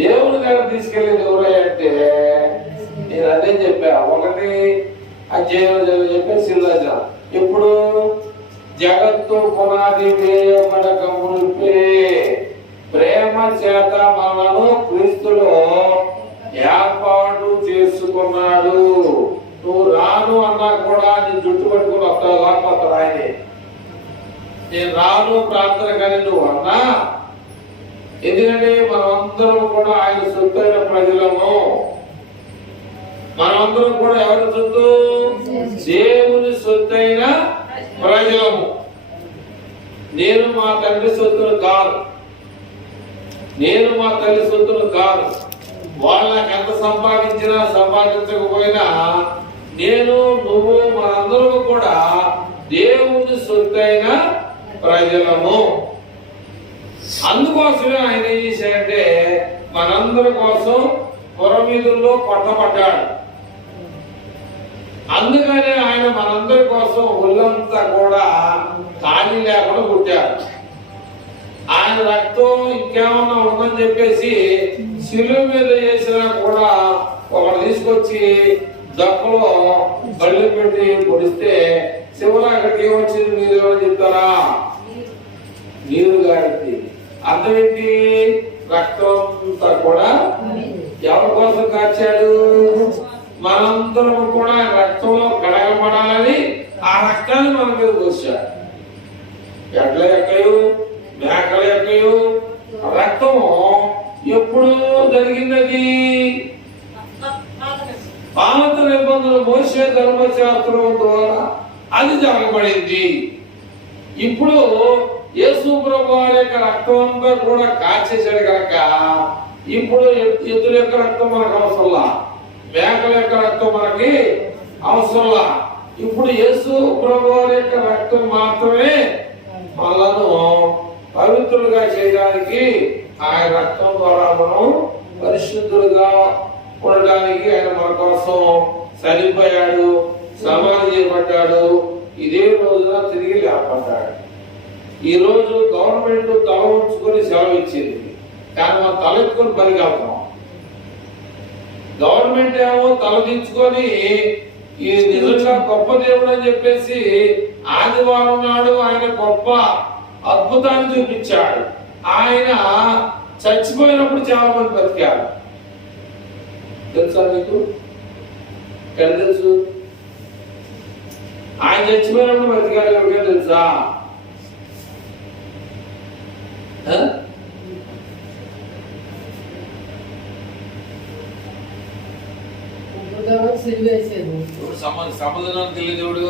దేవుని దగ్గర తీసుకెళ్ళేది ఎవరంటే నేను అదే చెప్పా, 1 అధ్యాయం చెప్పేసి ఇప్పుడు జగత్తు పునాది వేయబడక మునిపే ప్రేమ చేత మనను క్రీస్తులో ఏర్పాటు చేసుకున్నాడు. నువ్వు రాను అన్నా కూడా నీ జుట్టు పట్టుకుని వస్తావు, లేకపోతాడు ఆయనే. నేను రాను ప్రార్థన కానీ నువ్వు అన్నా, ఎందుకంటే మనమందరం కూడా ఆయన సొత్తైన ప్రజలము. మనమందరం కూడా ఎవరి సొత్తు? దేవుని సొత్తైన ప్రజలము. నేను మా తండ్రి సొత్తును కాదు, నేను మా తల్లి సొత్తును కాదు. వాళ్ళు నాకు ఎంత సంపాదించినా సంపాదించకపోయినా నేను నువ్వు మనందరూ కూడా దేవుని సొత్తైన ప్రజలము. అందుకోసమే ఆయన ఏం చేశాడంటే మనందరి కోసం పురమీదుల్లో కొట్టబడ్డాడు. అందుకనే ఆయన మనందరి కోసం ఒళ్ళంతా కూడా ఖాళీ లేకుండా పుట్టాడు. ఆయన రక్తం ఇంకేమన్నా ఉందని చెప్పేసి శిలువ మీద చేసినా కూడా ఒకటి తీసుకొచ్చి దక్కులో బళ్ళు పెట్టి పొడిస్తే శివుడు అక్కడికి ఏమొచ్చింది మీరు ఏమని చెప్తారా? నీరు గారికి. అర్థం ఏంటి? రక్తం అంతా కూడా ఎవరి కోసం కాచాడు? మనందరం కూడా రక్తంలో కడగబడాలని ఆ రక్తాన్ని మన మీద పోసాడు. ఎడ్ల ఎక్కయు మేకల ఎక్కయు రక్తము ఎప్పుడు జరిగినది? పాత నిబంధన మోసే ధర్మశాస్త్రం ద్వారా అది జరగబడింది. ఇప్పుడు యేసు ప్రభువు యొక్క రక్తం అంతా కూడా కాచేశాడు కనుక ఇప్పుడు ఎద్దుల యొక్క రక్తం మనకు అవసరంలా, మేకల యొక్క రక్తం మనకి అవసరంలా. ఇప్పుడు యేసు ప్రభువు యొక్క రక్తం మాత్రమే మనలను పవిత్రులుగా చేయడానికి, ఆయన రక్తం ద్వారా మనం పరిశుద్ధులుగా ఉండడానికి ఆయన మన కోసం చనిపోయాడు, సమాధి చేయబడ్డాడు, ఇదే రోజున తిరిగి లేపడ్డాడు. ఈ రోజు గవర్నమెంట్ తల ఉంచుకొని సెలవు ఇచ్చింది, కానీ మనం తలెత్తుకొని పరిగెళ్తాం. గవర్నమెంట్ ఏమో తలదించుకొని ఈ నిజంగా గొప్ప దేవుడు అని చెప్పేసి ఆదివారం నాడు ఆయన గొప్ప అద్భుతాన్ని చూపించాడు. ఆయన చచ్చిపోయినప్పుడు చాలా మంది బతికారు. తెలుసా మీకు? ఎక్కడ తెలుసు? ఆయన చచ్చిపోయినప్పుడు బతికారు ఎవరికే తెలుసా? సమాధానం తెలియదేవుడు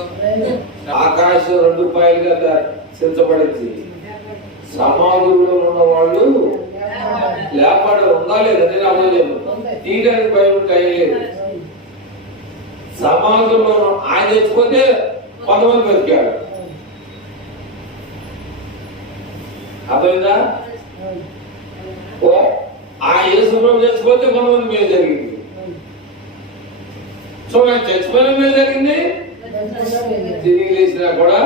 ఆకాశం 2 పాయలుగా చించబడింది. సమాధుల్లో ఉన్న వాళ్ళు లేపాడు ఉందా లేదా? నేను అవ్వలేదు, తీయడానికి భయం లేదు. సమాధుల్లో ఆయన చచ్చిపోతే 100 మంది బతికారు. అర్థమైందా? ఆ యేసు ప్రభు చచ్చిపోతే 100 మంది మేలు జరిగింది. చూడండి, చచ్చిపోయిన మేలు జరిగింది, తిరిగి లేచినా కూడా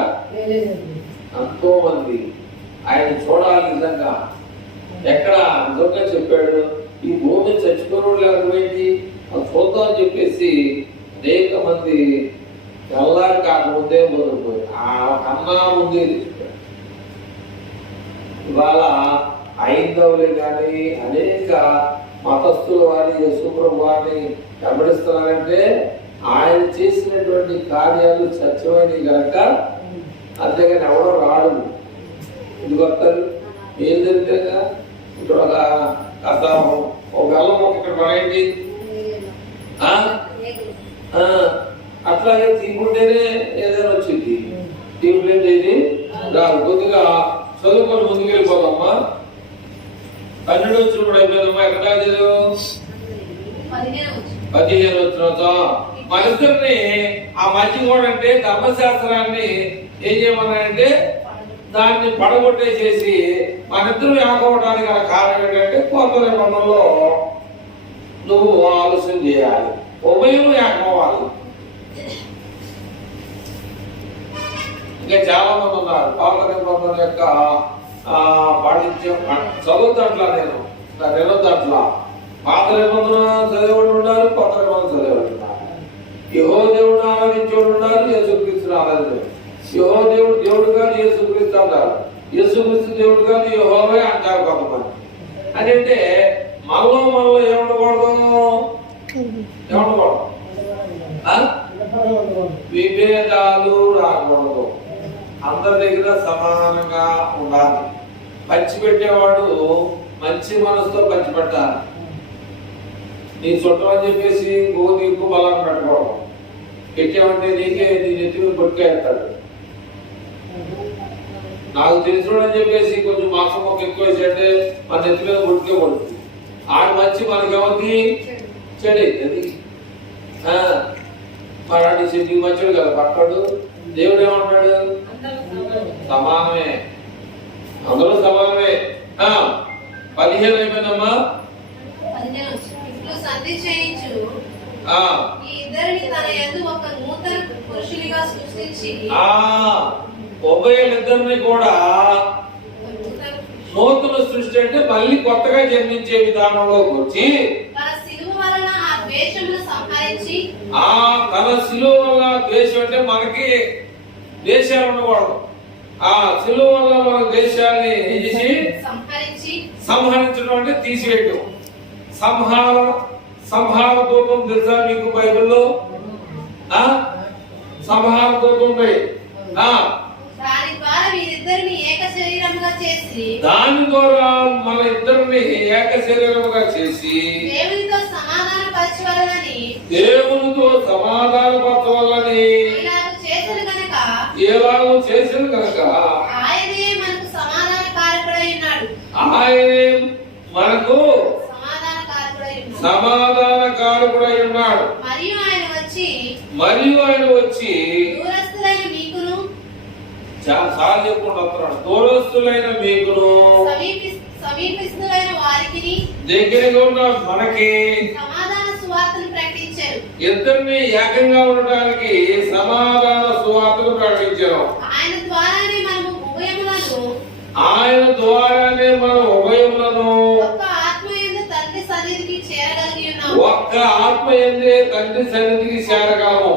ఎంతో మంది ఆయన చూడాలి. నిజంగా ఎక్కడ నిజంగా చెప్పాడు, ఈ భూమి చచ్చిపోయిన లేకపోయింది చూద్దాం అని చెప్పేసి అనేక మంది తెల్లారి కాకముందే మొదలుపోయి ఆ కన్నా ముందే చెప్పాడు. ఇవాళ ఐదవులే కానీ అనేక మతస్థుల వారిని యేసు ప్రభు వారిని వెంబడిస్తున్నారంటే ఆయన చేసినటువంటి కార్యాలు సత్యమైనవి కనుక. అంతేగాని ఎవడో రాడు. ఎందుకు వస్తారు? ఏం జరిగితేగా ఇక్కడ ఒక బెల్లం ఇక్కడ పడేయండి, అట్లాగే తీసుకుంటేనే ఏదైనా వచ్చింది, తీసుకుంటే ఇది రాదు. కొద్దిగా చదువుకొని ముందుకు వెళ్ళిపోదమ్మా. 12 వచ్చిన కూడా అయిపోయిందమ్మా. ఎక్కడ చదువు? 15 వచ్చిన మనిద్దరిని ఆ మధ్య కూడా అంటే ధర్మశాస్త్రాన్ని ఏం చేయమన్నారంటే దాన్ని పడగొట్టేసేసి మనిద్దరు ఏకపోవడానికి గల కారణం ఏంటంటే కొత్త నిబంధనలో నువ్వు ఆలోచన చేయాలి, ఉభయం ఏకపోవాలి. ఇంకా చాలా మంది ఉన్నారు పాత నిబంధన యొక్క పాటించే చదువుతాట్లా నేను వినొద్దట్లా. పాత నిబంధన చదివేవాడు ఉన్నారు, కొత్త నిబంధన చదివేవాడు ఉన్నారు. యెహోవా దేవుడిని ఆరాధించేవాడు ఉన్నారు, యేసుక్రీస్తుని ఆరాధించేవాడు. యెహోవా దేవుడు దేవుడు కాదు, యేసుక్రీస్తు అంటారు. యేసుక్రీస్తు దేవుడు కాదు, యెహోవా అంటారు కొంతమంది. అంటే మనలో ఏమనకూడదు, విభేదాలు రాకూడదు. అందరి దగ్గర సమానంగా ఉండాలి. పంచిపెట్టేవాడు మంచి మనసుతో పంచిపెట్టాలి. నీ చుట్టం అని చెప్పేసి నీకు బలాన్ని పెట్టుకోవడం. పెట్టామంటే నీకే నీ నెత్తి మీద కొట్టుకేస్తాడు. నాకు తెలిసిన అని చెప్పేసి కొంచెం మాంసం మొక్క ఎక్కువ వేసేయంటే మన నెత్తి మీద కొట్టుకే పడుతుంది. ఆడు మంచి మనకేమవుతుంది చెడు అది. మరి చెట్టు మంచిడు కదా పక్కడు. దేవుడు ఏమంటాడు? సమానమే, అందరూ సమానమే. 15 అయిపోయిందమ్మా. ఇప్పుడు సంధి చేయించు ఆ ఈ ఇద్దరిని తన యందు ఒక నూతన పురుషునిగా సృష్టించి ఉభయులిద్దరిని కూడా నూతన సృష్టి అంటే మళ్ళీ కొత్తగా జన్మించే విధానంలోకి వచ్చి తన సిలువ వలన ఆ ద్వేషమును సంహరించి తన సిలువ వల్ల ద్వేషం అంటే మనకి దేశాలు ఉండకూడదు. ఆ సిలువ వల్ల మన దేశాన్ని ఏం చేసి సంహరించడం అంటే తీసివేయటం. సంహార దూతం తెలుసా మీకు బైబిల్లో? సంహార దూతం ఉంది. దాని ద్వారా వీరిద్దరిని ఏక శరీరముగా చేసి దాని ద్వారా మన ఇద్దరిని ఏక శరీరముగా చేసి దేవునితో సమాధాన పరచవలనని ఎలాగో చేసిన కనుక ఆయనే మనకు సమాధాన కారకుడై ఉన్నాడు. ఆయనే మనకు సమాధాన కారకుడై ఉన్నాడు. మరియు ఆయన వచ్చి దూరస్తులైన మీకును చాలా చెప్పుకుంటూ వస్తున్నాడు. దూరస్తులైన మీకును సమీపిస్తులైన వారికి దగ్గరగా ఉన్న మనకి సమాధాన సువార్తను ప్రకటించారు. ఇద్దరిని ఏకంగా ఉండడానికి సమాధాన సువార్తను ప్రకటించారు. ఆయన ద్వారానే మనం ఉభయములను ఒక్క ఆత్మయందు తండ్రి సన్నిధికి చేరగలము.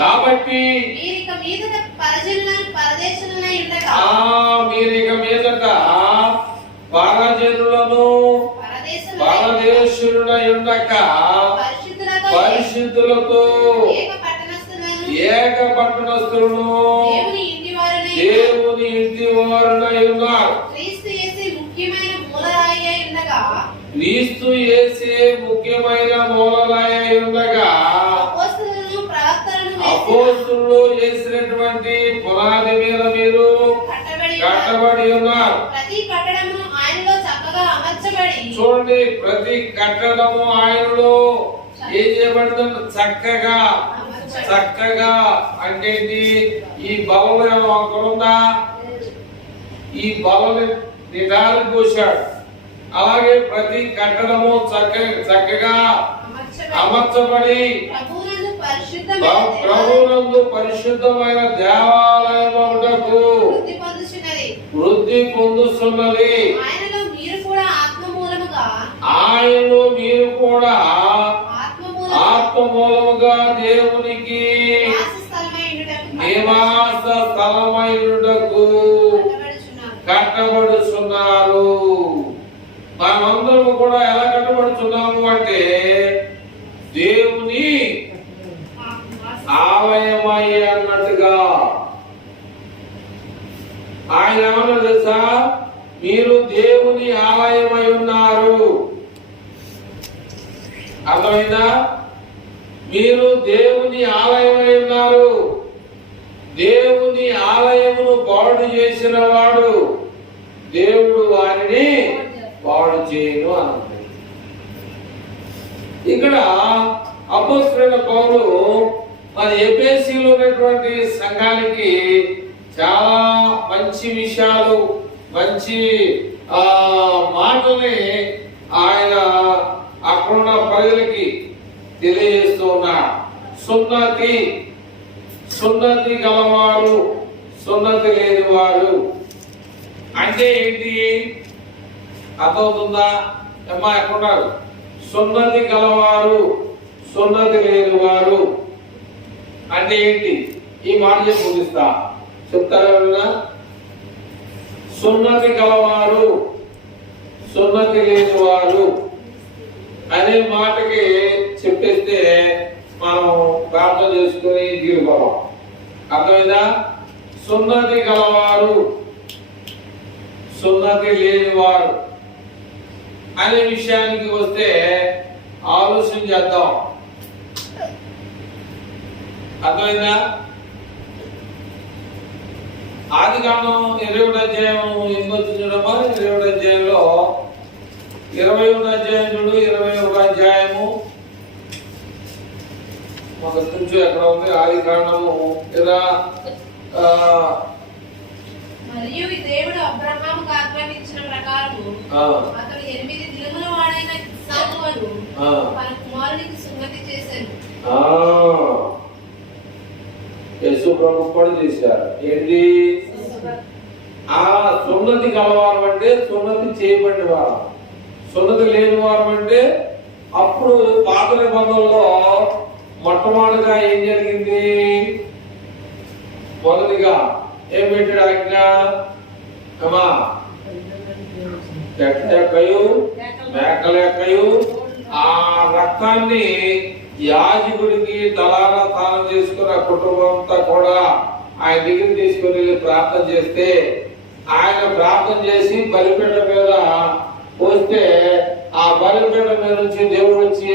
కాబట్టి మీరిక మీదట పరజనులై ఉండగా మీరిక మీదట పరజనులను పరదేశులై ఉండక పరిశుద్ధులతో ఏక పట్టణస్థులను దేవుని ఇంటి వారునై ఉన్నారు. క్రీస్తు యేసే ముఖ్యమైన మూలరాయి అయి ఉండగా అపోస్తలులు చేసినటువంటి పునాది మీద మీరు కట్టబడి ఉన్నారు. చూడండి, ప్రతి కట్టడము ఆయనలో ఏం చేయబడుతుంది? చక్కగా అంటే ఈ బలం ఒకరుందా? ఈ బలం నిటాలు పోశాడు. అలాగే ప్రతి కట్టడము చక్కగా అమర్చబడి ప్రభువునందు పరిశుద్ధమైన దేవాలయమునకు వృద్ధి పొందుతున్నది. ఆయనలో మీరు కూడా ఆత్మ మూలముగా దేవునికి నివాస స్థలమైనటకు కట్టబడుచున్నారు. మనమందరం కూడా ఎలా కట్టబడుచున్నాము అంటే దేవుని ఆలయమై అన్నట్టుగా. ఆయన ఏమన్నా తెలుసా? మీరు దేవుని ఆలయమై ఉన్నారు. అర్థమైందా? మీరు దేవుని ఆలయమై ఉన్నారు. దేవుని ఆలయమును పాడు చేసిన వాడు దేవుడు వారిని పాడు చేయను అన్నది. ఇక్కడ అపోస్తలుడైన పౌలు మన ఎఫెసీలో ఉన్నటువంటి సంఘానికి చాలా మంచి విషయాలు, మంచి మాటల్ని ఆయన అక్కడున్న ప్రజలకి తెలియజేస్తూ ఉన్నాడు. సున్నతి గలవారు, సున్నతి లేని వారు అంటే ఏంటి అర్థమవుతుందా? అమ్మా ఎక్కడున్నారు? సున్నతి గలవారు, సున్నతి లేని వారు అంటే ఏంటి? ఈ మాట చెప్పి ముగిస్తా. చెప్తారా? సున్నతి గలవారు, సున్నతి లేని వారు అనే మాటకి చెప్పేస్తే మనం ప్రార్థన చేసుకుని దిగుతాం. అర్థమైందా? సున్నతి గలవారు, సున్నతి లేని వారు అనే విషయానికి వస్తే ఆలోచన చేద్దాం. అర్థమైందా? ఆదికాండం 20వ అధ్యాయం ఇంకొచ్చి చూడమ్మా. 20వ అధ్యాయంలో 20వ అధ్యాయం చూడు. 21వ అధ్యాయము మొదటి నుంచి ఎక్కడ ఉంది? ఆదికాండము ఇలా మరియు ఈ దేవుడు అబ్రహాముకు ఆజ్ఞాపించిన ప్రకారము అతడు 8 దినముల వాడైన ఇస్సాకు వలె తన కుమారునికి సున్నతి చేశాను. యేసు ప్రభు కూడా చేశారు. ఏంటి ఆ సున్నతి గలవారు అంటే సున్నతి చేయబడిన వారు, సున్నతి లేని వారు అంటే అప్పుడు పాత నిబంధనలో మొట్టమొదటిగా ఏం జరిగింది? మొదటిగా ఏం పెట్టాడు ఆజ్ఞ? అమ్మా చెట్ల యొక్కయు మేకల యొక్కయు ఆ రక్తాన్ని యాజకుడికి తలారా తాను చేసుకున్న కుటుంబం అంతా కూడా ఆయన దగ్గర తీసుకుని వెళ్ళి ప్రార్థన చేస్తే, ఆయన ప్రార్థన చేసి బలిపీఠ మీద పోస్తే ఆ బలిపీఠ మీద నుంచి దేవుడు వచ్చి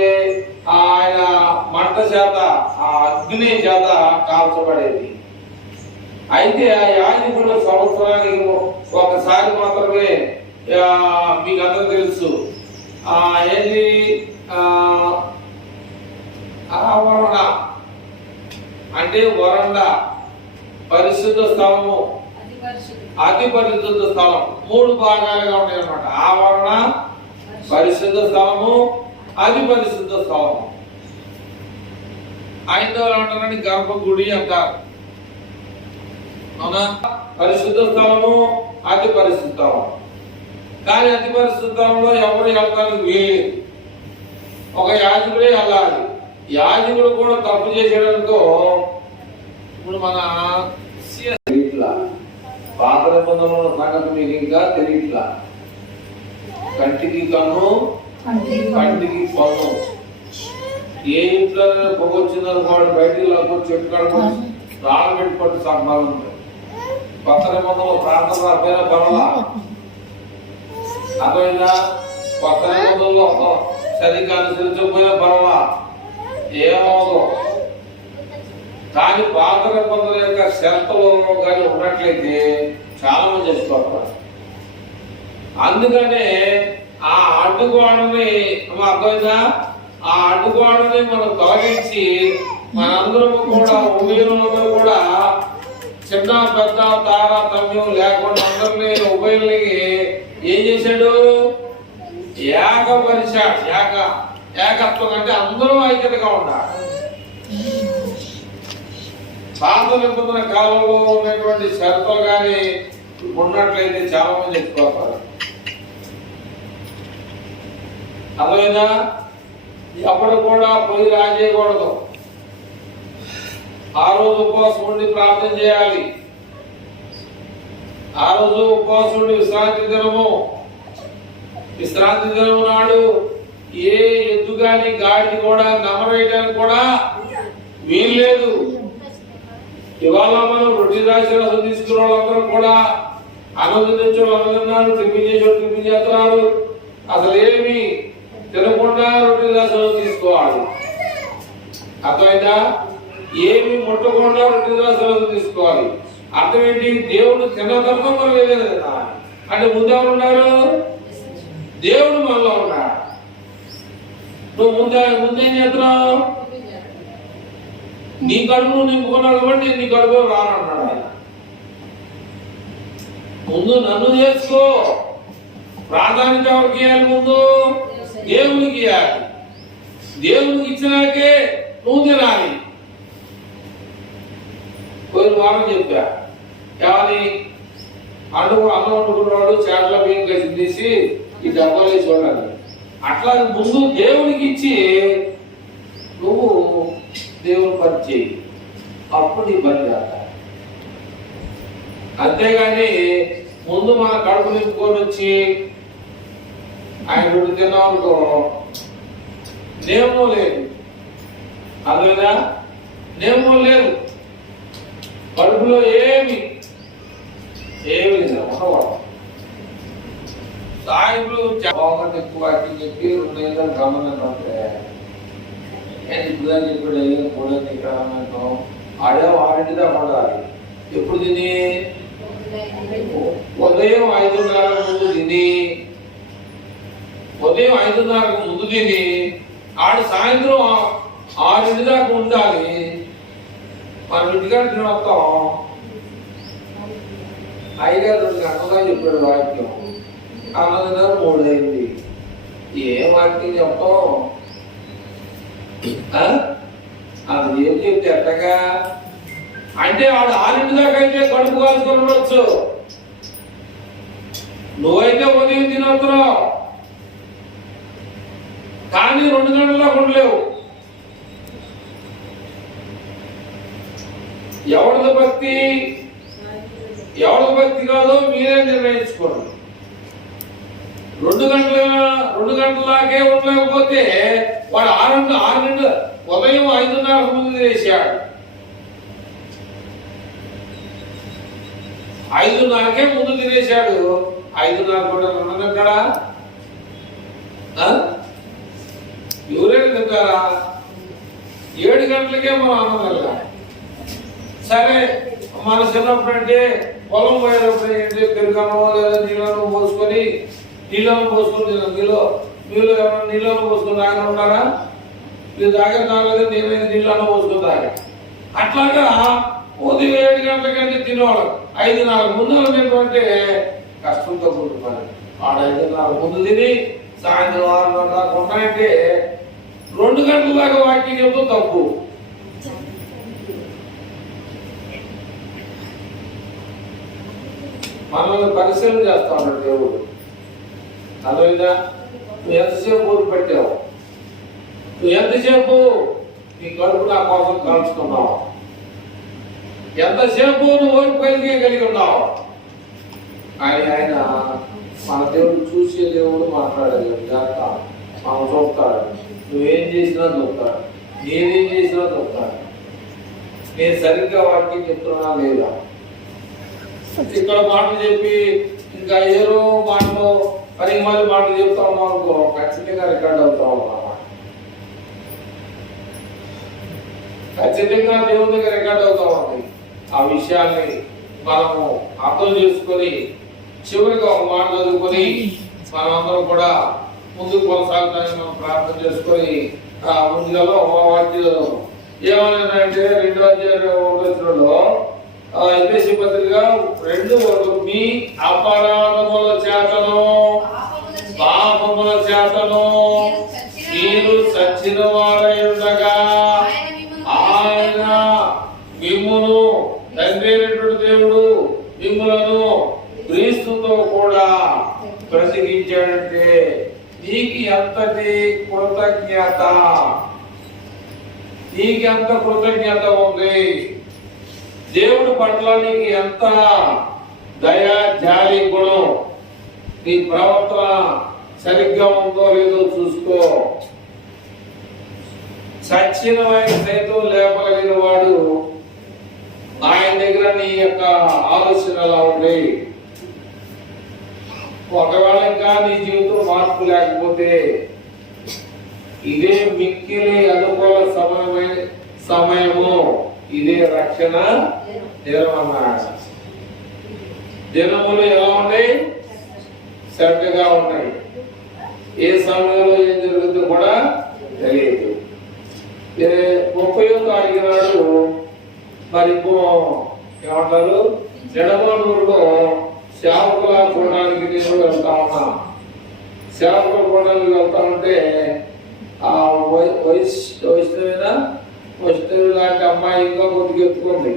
ఆయన మంట చేత ఆ అగ్ని చేత కాల్చబడేది. అయితే ఆ యాజకుడు సంవత్సరానికి ఒకసారి మాత్రమే, మీకు అందరూ తెలుసు ఏంటి ఆవరణ అంటే వరండా, పరిశుద్ధ స్థలము, అతి పరిశుద్ధ స్థలం. 3 భాగాలుగా ఉన్నాయి అన్నమాట. ఆవరణ, పరిశుద్ధ స్థలము, అతి పరిశుద్ధ స్థలము. ఐదవ అంటారని గర్భగుడి అంటారు. అవునా? పరిశుద్ధ స్థలము, అతి పరిశుద్ధ స్థలం. కానీ అతి పరిశుద్ధ స్థలంలో ఎవరు వెళ్తానికి వీల్లేదు, ఒక యాజకుడే వెళ్ళాలి. యాజకుడు కూడా తప్పు చేసేయడంతో ఇప్పుడు మన పాత నిబంధనల సంగతి మీకు ఇంకా తెలియట్లా. కంటికి కన్ను, కంటికి పన్ను. ఏ ఇంట్లో పొగొచ్చిందనుకోండి బయటికి లేకపోతే చెట్టు కడుకొని రాళ్ళు పెట్టి పట్టు సంపాదన ఉంటాయి. కొత్త నిబంధనలు ప్రార్థన రాకపోయినా పర్వాలా, అర్థమైందా? కొత్త నిబంధనలో సరిగ్గా అనుసరించకపోయినా పర్వాలా, ఏమవుదో. కానీ పాత నిబంధనల యొక్క షరతులు కానీ ఉన్నట్లయితే చాలా మంది చేసుకోవాలి. అందుకనే ఆ అడ్డుగోడని అర్థమైందా? ఆ అడ్డుగోడని మనం తొలగించి మనందరం కూడా ఉభయులందరూ కూడా చిన్న పెద్ద తారతమ్యం లేకుండా అందరినీ ఉభయులకి ఏం చేశాడు? ఏకపరిచాడు. ఏకత్వం అంటే అందరూ ఐక్యతగా ఉండాలి. పాత నిబంధన కాలంలో ఉన్నటువంటి షరతులు కానీ ఉన్నట్లయితే చాలా మంది చెప్పుకోవాలి. అర్థమైందా? ఎప్పుడు కూడా పొయ్యి రాజేయకూడదు. ఆ రోజు ఉపవాసం ఉండి ప్రార్థన చేయాలి. ఆ రోజు ఉపవాసం ఉండి విశ్రాంతి దినము నాడు ఏ ఎద్దు గాని గాడిని కూడా నమరేయడానికి కూడా వీల్లేదు. ఇవాళ మనం రొట్టి రాసి రసం తీసుకున్న వాళ్ళందరూ కూడా అనుదించే వాళ్ళు అన్నదిన్నారు, టిఫిన్ చేసే టిఫిన్ చేస్తున్నారు. అసలు ఏమి తినకుండా రొట్టి రాసి తీసుకోవాలి. అర్థమైందా? ఏమి ముట్టకుండా రొట్టి రాసి తీసుకోవాలి. అర్థం ఏంటి? దేవుడు తినదర్థం మనం లేదు కదా. అంటే ముందు ఎవరు ఉన్నారు? దేవుడు మనలో ఉన్నాడు. నువ్వు ముందేం చేస్తున్నావు? నీ కడుపు నింపుకున్నావు కాబట్టి నీ కడుపు రానన్నాడు ఆయన. ముందు నన్ను చేసుకో. ప్రాధాన్యత ఎవరికి ఇవ్వాలి? ముందు దేవునికి ఇవ్వాలి. దేవునికి ఇచ్చినాకే నువ్వు తినాలి. పోయిన వారం చెప్పా, ఏమని? అన్నం వండుకున్నవాడు చేట్ల బియ్యం కలిసి తీసి ఈ డబ్బాలు వేసి చూడాలి. అట్లా ముందు దేవునికి ఇచ్చి నువ్వు దేవుని పని చేయి, అప్పుడు నీ పని చేస్తా. అంతేగాని ముందు మన కడుపు నింపుకొని వచ్చి ఆయన రొట్టె తిన్నామనుకో నియమం లేదు. అందువల్ల నియమం లేదు. కడుపులో ఏమి ఉండకూడదు. సాయిబులు ఎక్కువ చెప్పి 2 ఏళ్ళ గమనం అంటే ఇప్పుడు చెప్పాడు 3 ఇక్కడ ఆడే 6 దాకా ఉండాలి. ఎప్పుడు తిని ఉదయం 5:30 ముందు తిని ఉదయం 5:30 ముందు తిని ఆడు సాయంత్రం 6 దాకా ఉండాలి. మనం ఇంటికాడ తిని వస్తాం. అయ్యగారు 2 గంటలుగా చెప్పాడు వాక్యం. 2:30 అయింది. ఏ వాక్యం చెప్తాం? అది ఏం చెప్తే ఎట్టగా అంటే వాడు 6 దాకా అయితే కడుపు కాల్చుకొని ఉండొచ్చు. నువ్వైతే ఉదయం తినవుతున్నావు కానీ 2 గంటల దాకా ఉండలేవు. ఎవరిది భక్తి కాదో మీరే నిర్ణయించుకోండి. 2 గంటల దాకే ఉండలేకపోతే వాడు 6 ఉదయం 5:30 ముందు తినేసాడు. 5:30కే ముందు తినేశాడు. 5:30 కూడా ఉండదంటాడా? ఎవరైనా తింటారా? 7 గంటలకే మనం అన్నం వెళ్ళాలి. సరే మన చిన్నప్పుడు అంటే పొలం పోయేటప్పుడు ఏంటి పెరుగనో లేదా నీళ్ళను పోసుకొని మీరు ఎవరైనా నీళ్ళను పోసుకొని తాగి ఉన్నారా? మీరు తాగే తాగలేదు, నేనైతే నీళ్ళను పోసుకొని తాగా. అట్లాగా ఉదయం 7 గంటలకంటే తినేవాడు. 5:30 ముందు ఏంటంటే కష్టంతో కూడుకున్నాడు. వాడు 5:30 ముందు తిని సాయంత్రం 6 దాకా ఉన్నాయంటే 2 గంటల దాకా వాక్యం చెబుతూ తప్పు. మనల్ని పరిశీలన చేస్తా ఉన్నాడు దేవుడు. అర్థమైందా? నువ్వు ఎంతసేపు ఊరు పెట్టావు? నువ్వు ఎంతసేపు నీ కడుపు నా కోసం కాల్చుకున్నావు? ఎంతసేపు నువ్వు ఓర్పు కలిగి ఉన్నావు? ఆయన మన దేవుడు చూసే దేవుడు, మాట్లాడేది జాగ్రత్త. మనం చూస్తాడు. నువ్వేం చేసినా చూస్తాడు, నేనేం చేసినా చూస్తాడు. నేను సరిగ్గా వాటికి చెప్తున్నా లేదా? ఇక్కడ మాటలు చెప్పి ఇంకా ఏదో మాటలు పనికి మళ్ళీ మాటలు చెప్తా ఉన్నాం అనుకో, ఖచ్చితంగా రికార్డ్ అవుతా ఉన్నాం. ఖచ్చితంగా దేవుని దగ్గర రికార్డ్ అవుతా ఉంది. ఆ విషయాన్ని మనము అర్థం చేసుకొని చివరిగా ఒక మాట చదువుకొని మనమందరం కూడా ముందుకు కొనసాగుతానికి మనం ప్రార్థన చేసుకొని ముందుగా వాక్యం ఏమన్నాడంటే 2వ అధ్యాయంలో ఎఫెసీ పత్రిక 2 మీ అపరాధముల చేతను పాపముల చేతను మీరు చచ్చిన వారై ఉండగా ఆయన మిమ్మును తండ్రి దేవుడు మిమ్ములను క్రీస్తుతో కూడా బ్రతికించాడంటే నీకు ఎంతటి కృతజ్ఞత, నీకు ఎంత కృతజ్ఞత ఉంది? దేవుడి పట్ల నీకు ఎంత దయా జాలి గుణం, నీ ప్రవర్తన సరిగ్గా ఉందో లేదో చూసుకో. చచ్చిన వాడిని సైతం లేపగలిగిన వాడు ఆయన దగ్గర నీ యొక్క ఆలోచన ఎలా ఉంది? ఒకవేళ ఇంకా నీ జీవితం మార్పు లేకపోతే ఇదే మిక్కిలి అనుకూల సమయము, ఇదే రక్షణ దినం అన్నాడు. దినములు ఎలా ఉన్నాయి? శ్రద్ధగా ఉన్నాయి. ఏ సమయంలో ఏం జరుగుతుందో కూడా తెలియదు. 30వ తారీఖు నాడు మరి ఏమంటారు జడమనూరులో సేవకుల చూడడానికి నేను వెళ్తా ఉన్నా. సేవకుల చూడడానికి వెళ్తా ఉంటే ఆ వైష్ణవి లాంటి అమ్మాయి ఇంకా కొద్దిగా ఎత్తుకుంది,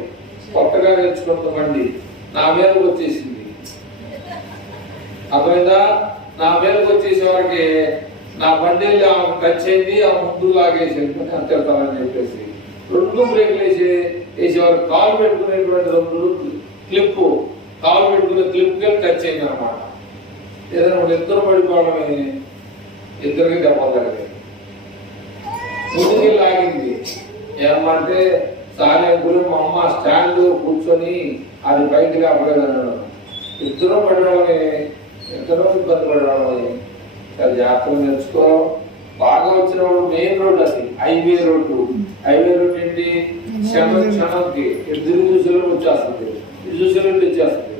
కొత్తగా నేర్చుకుంటామండి. నా మీదకి వచ్చేసింది. అర్థమైందా? నా మీదకి వచ్చేసేవారికి నా బండిల్ని ఆమెకు టచ్ అయింది, ఆ ముందు లాగేసింది అంతేస్తానని చెప్పేసి 2 బ్రేక్లు వేసేవారు. కాలు పెట్టుకునేటువంటి 2 క్లిప్పు, కాలు పెట్టుకునే క్లిప్కి టచ్ అయింది అనమాట. ఏదైనా 2 పడిపోవడమే, 2కి దెబ్బలు జరిగాయి. ముందుకి లాగింది. ఏమంటే సాలెంకులు మా అమ్మ స్టాండ్ కూర్చొని అది పైకి లేపలేదన్నాడు. 2 పడడమే, 2 ఇబ్బంది పడడం. చాలా జాగ్రత్తగా నేర్చుకో. బాగా వచ్చినప్పుడు మెయిన్ రోడ్, అది హైవే రోడ్డు. హైవే రోడ్ ఏంటి? క్షణంకి ఎదురు చూసేలో వచ్చేస్తుంది, ఇటు చూసేలో వచ్చేస్తుంది.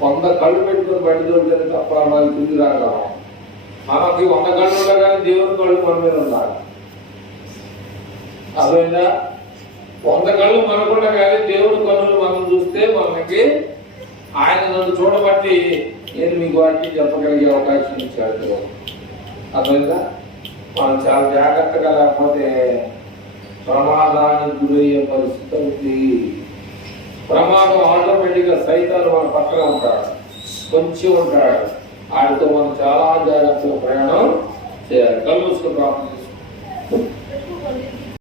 100 కళ్ళు పెట్టుకుని బయట దొరికితే తప్ప వాళ్ళు తిరిగి రాగలం. మనకి 100 కళ్ళు ఉండగానే దేవుని కళ్ళు మన మీద ఉండాలి. అర్థమైందా? 100 కళ్ళు మనకుండా కానీ దేవుడి కన్నులు మనం చూస్తే మనకి ఆయన నన్ను చూడబట్టి నేను మీకు వాటిని చెప్పగలిగే అవకాశం ఇచ్చాడు. అర్థమైందా? మనం చాలా జాగ్రత్తగా లేకపోతే ప్రమాదానికి గురయ్యే పరిస్థితి ఉంది. ప్రమాదం ఆటోమేటిక్గా సైతాన్ని మన పక్కన ఉంటాడు, కొంచెం ఉంటాడు. ఆయనతో మనం చాలా జాగ్రత్తగా ప్రయాణం చేయాలి. కళ్ళు మూసుకొని ప్రార్థన చేసుకో.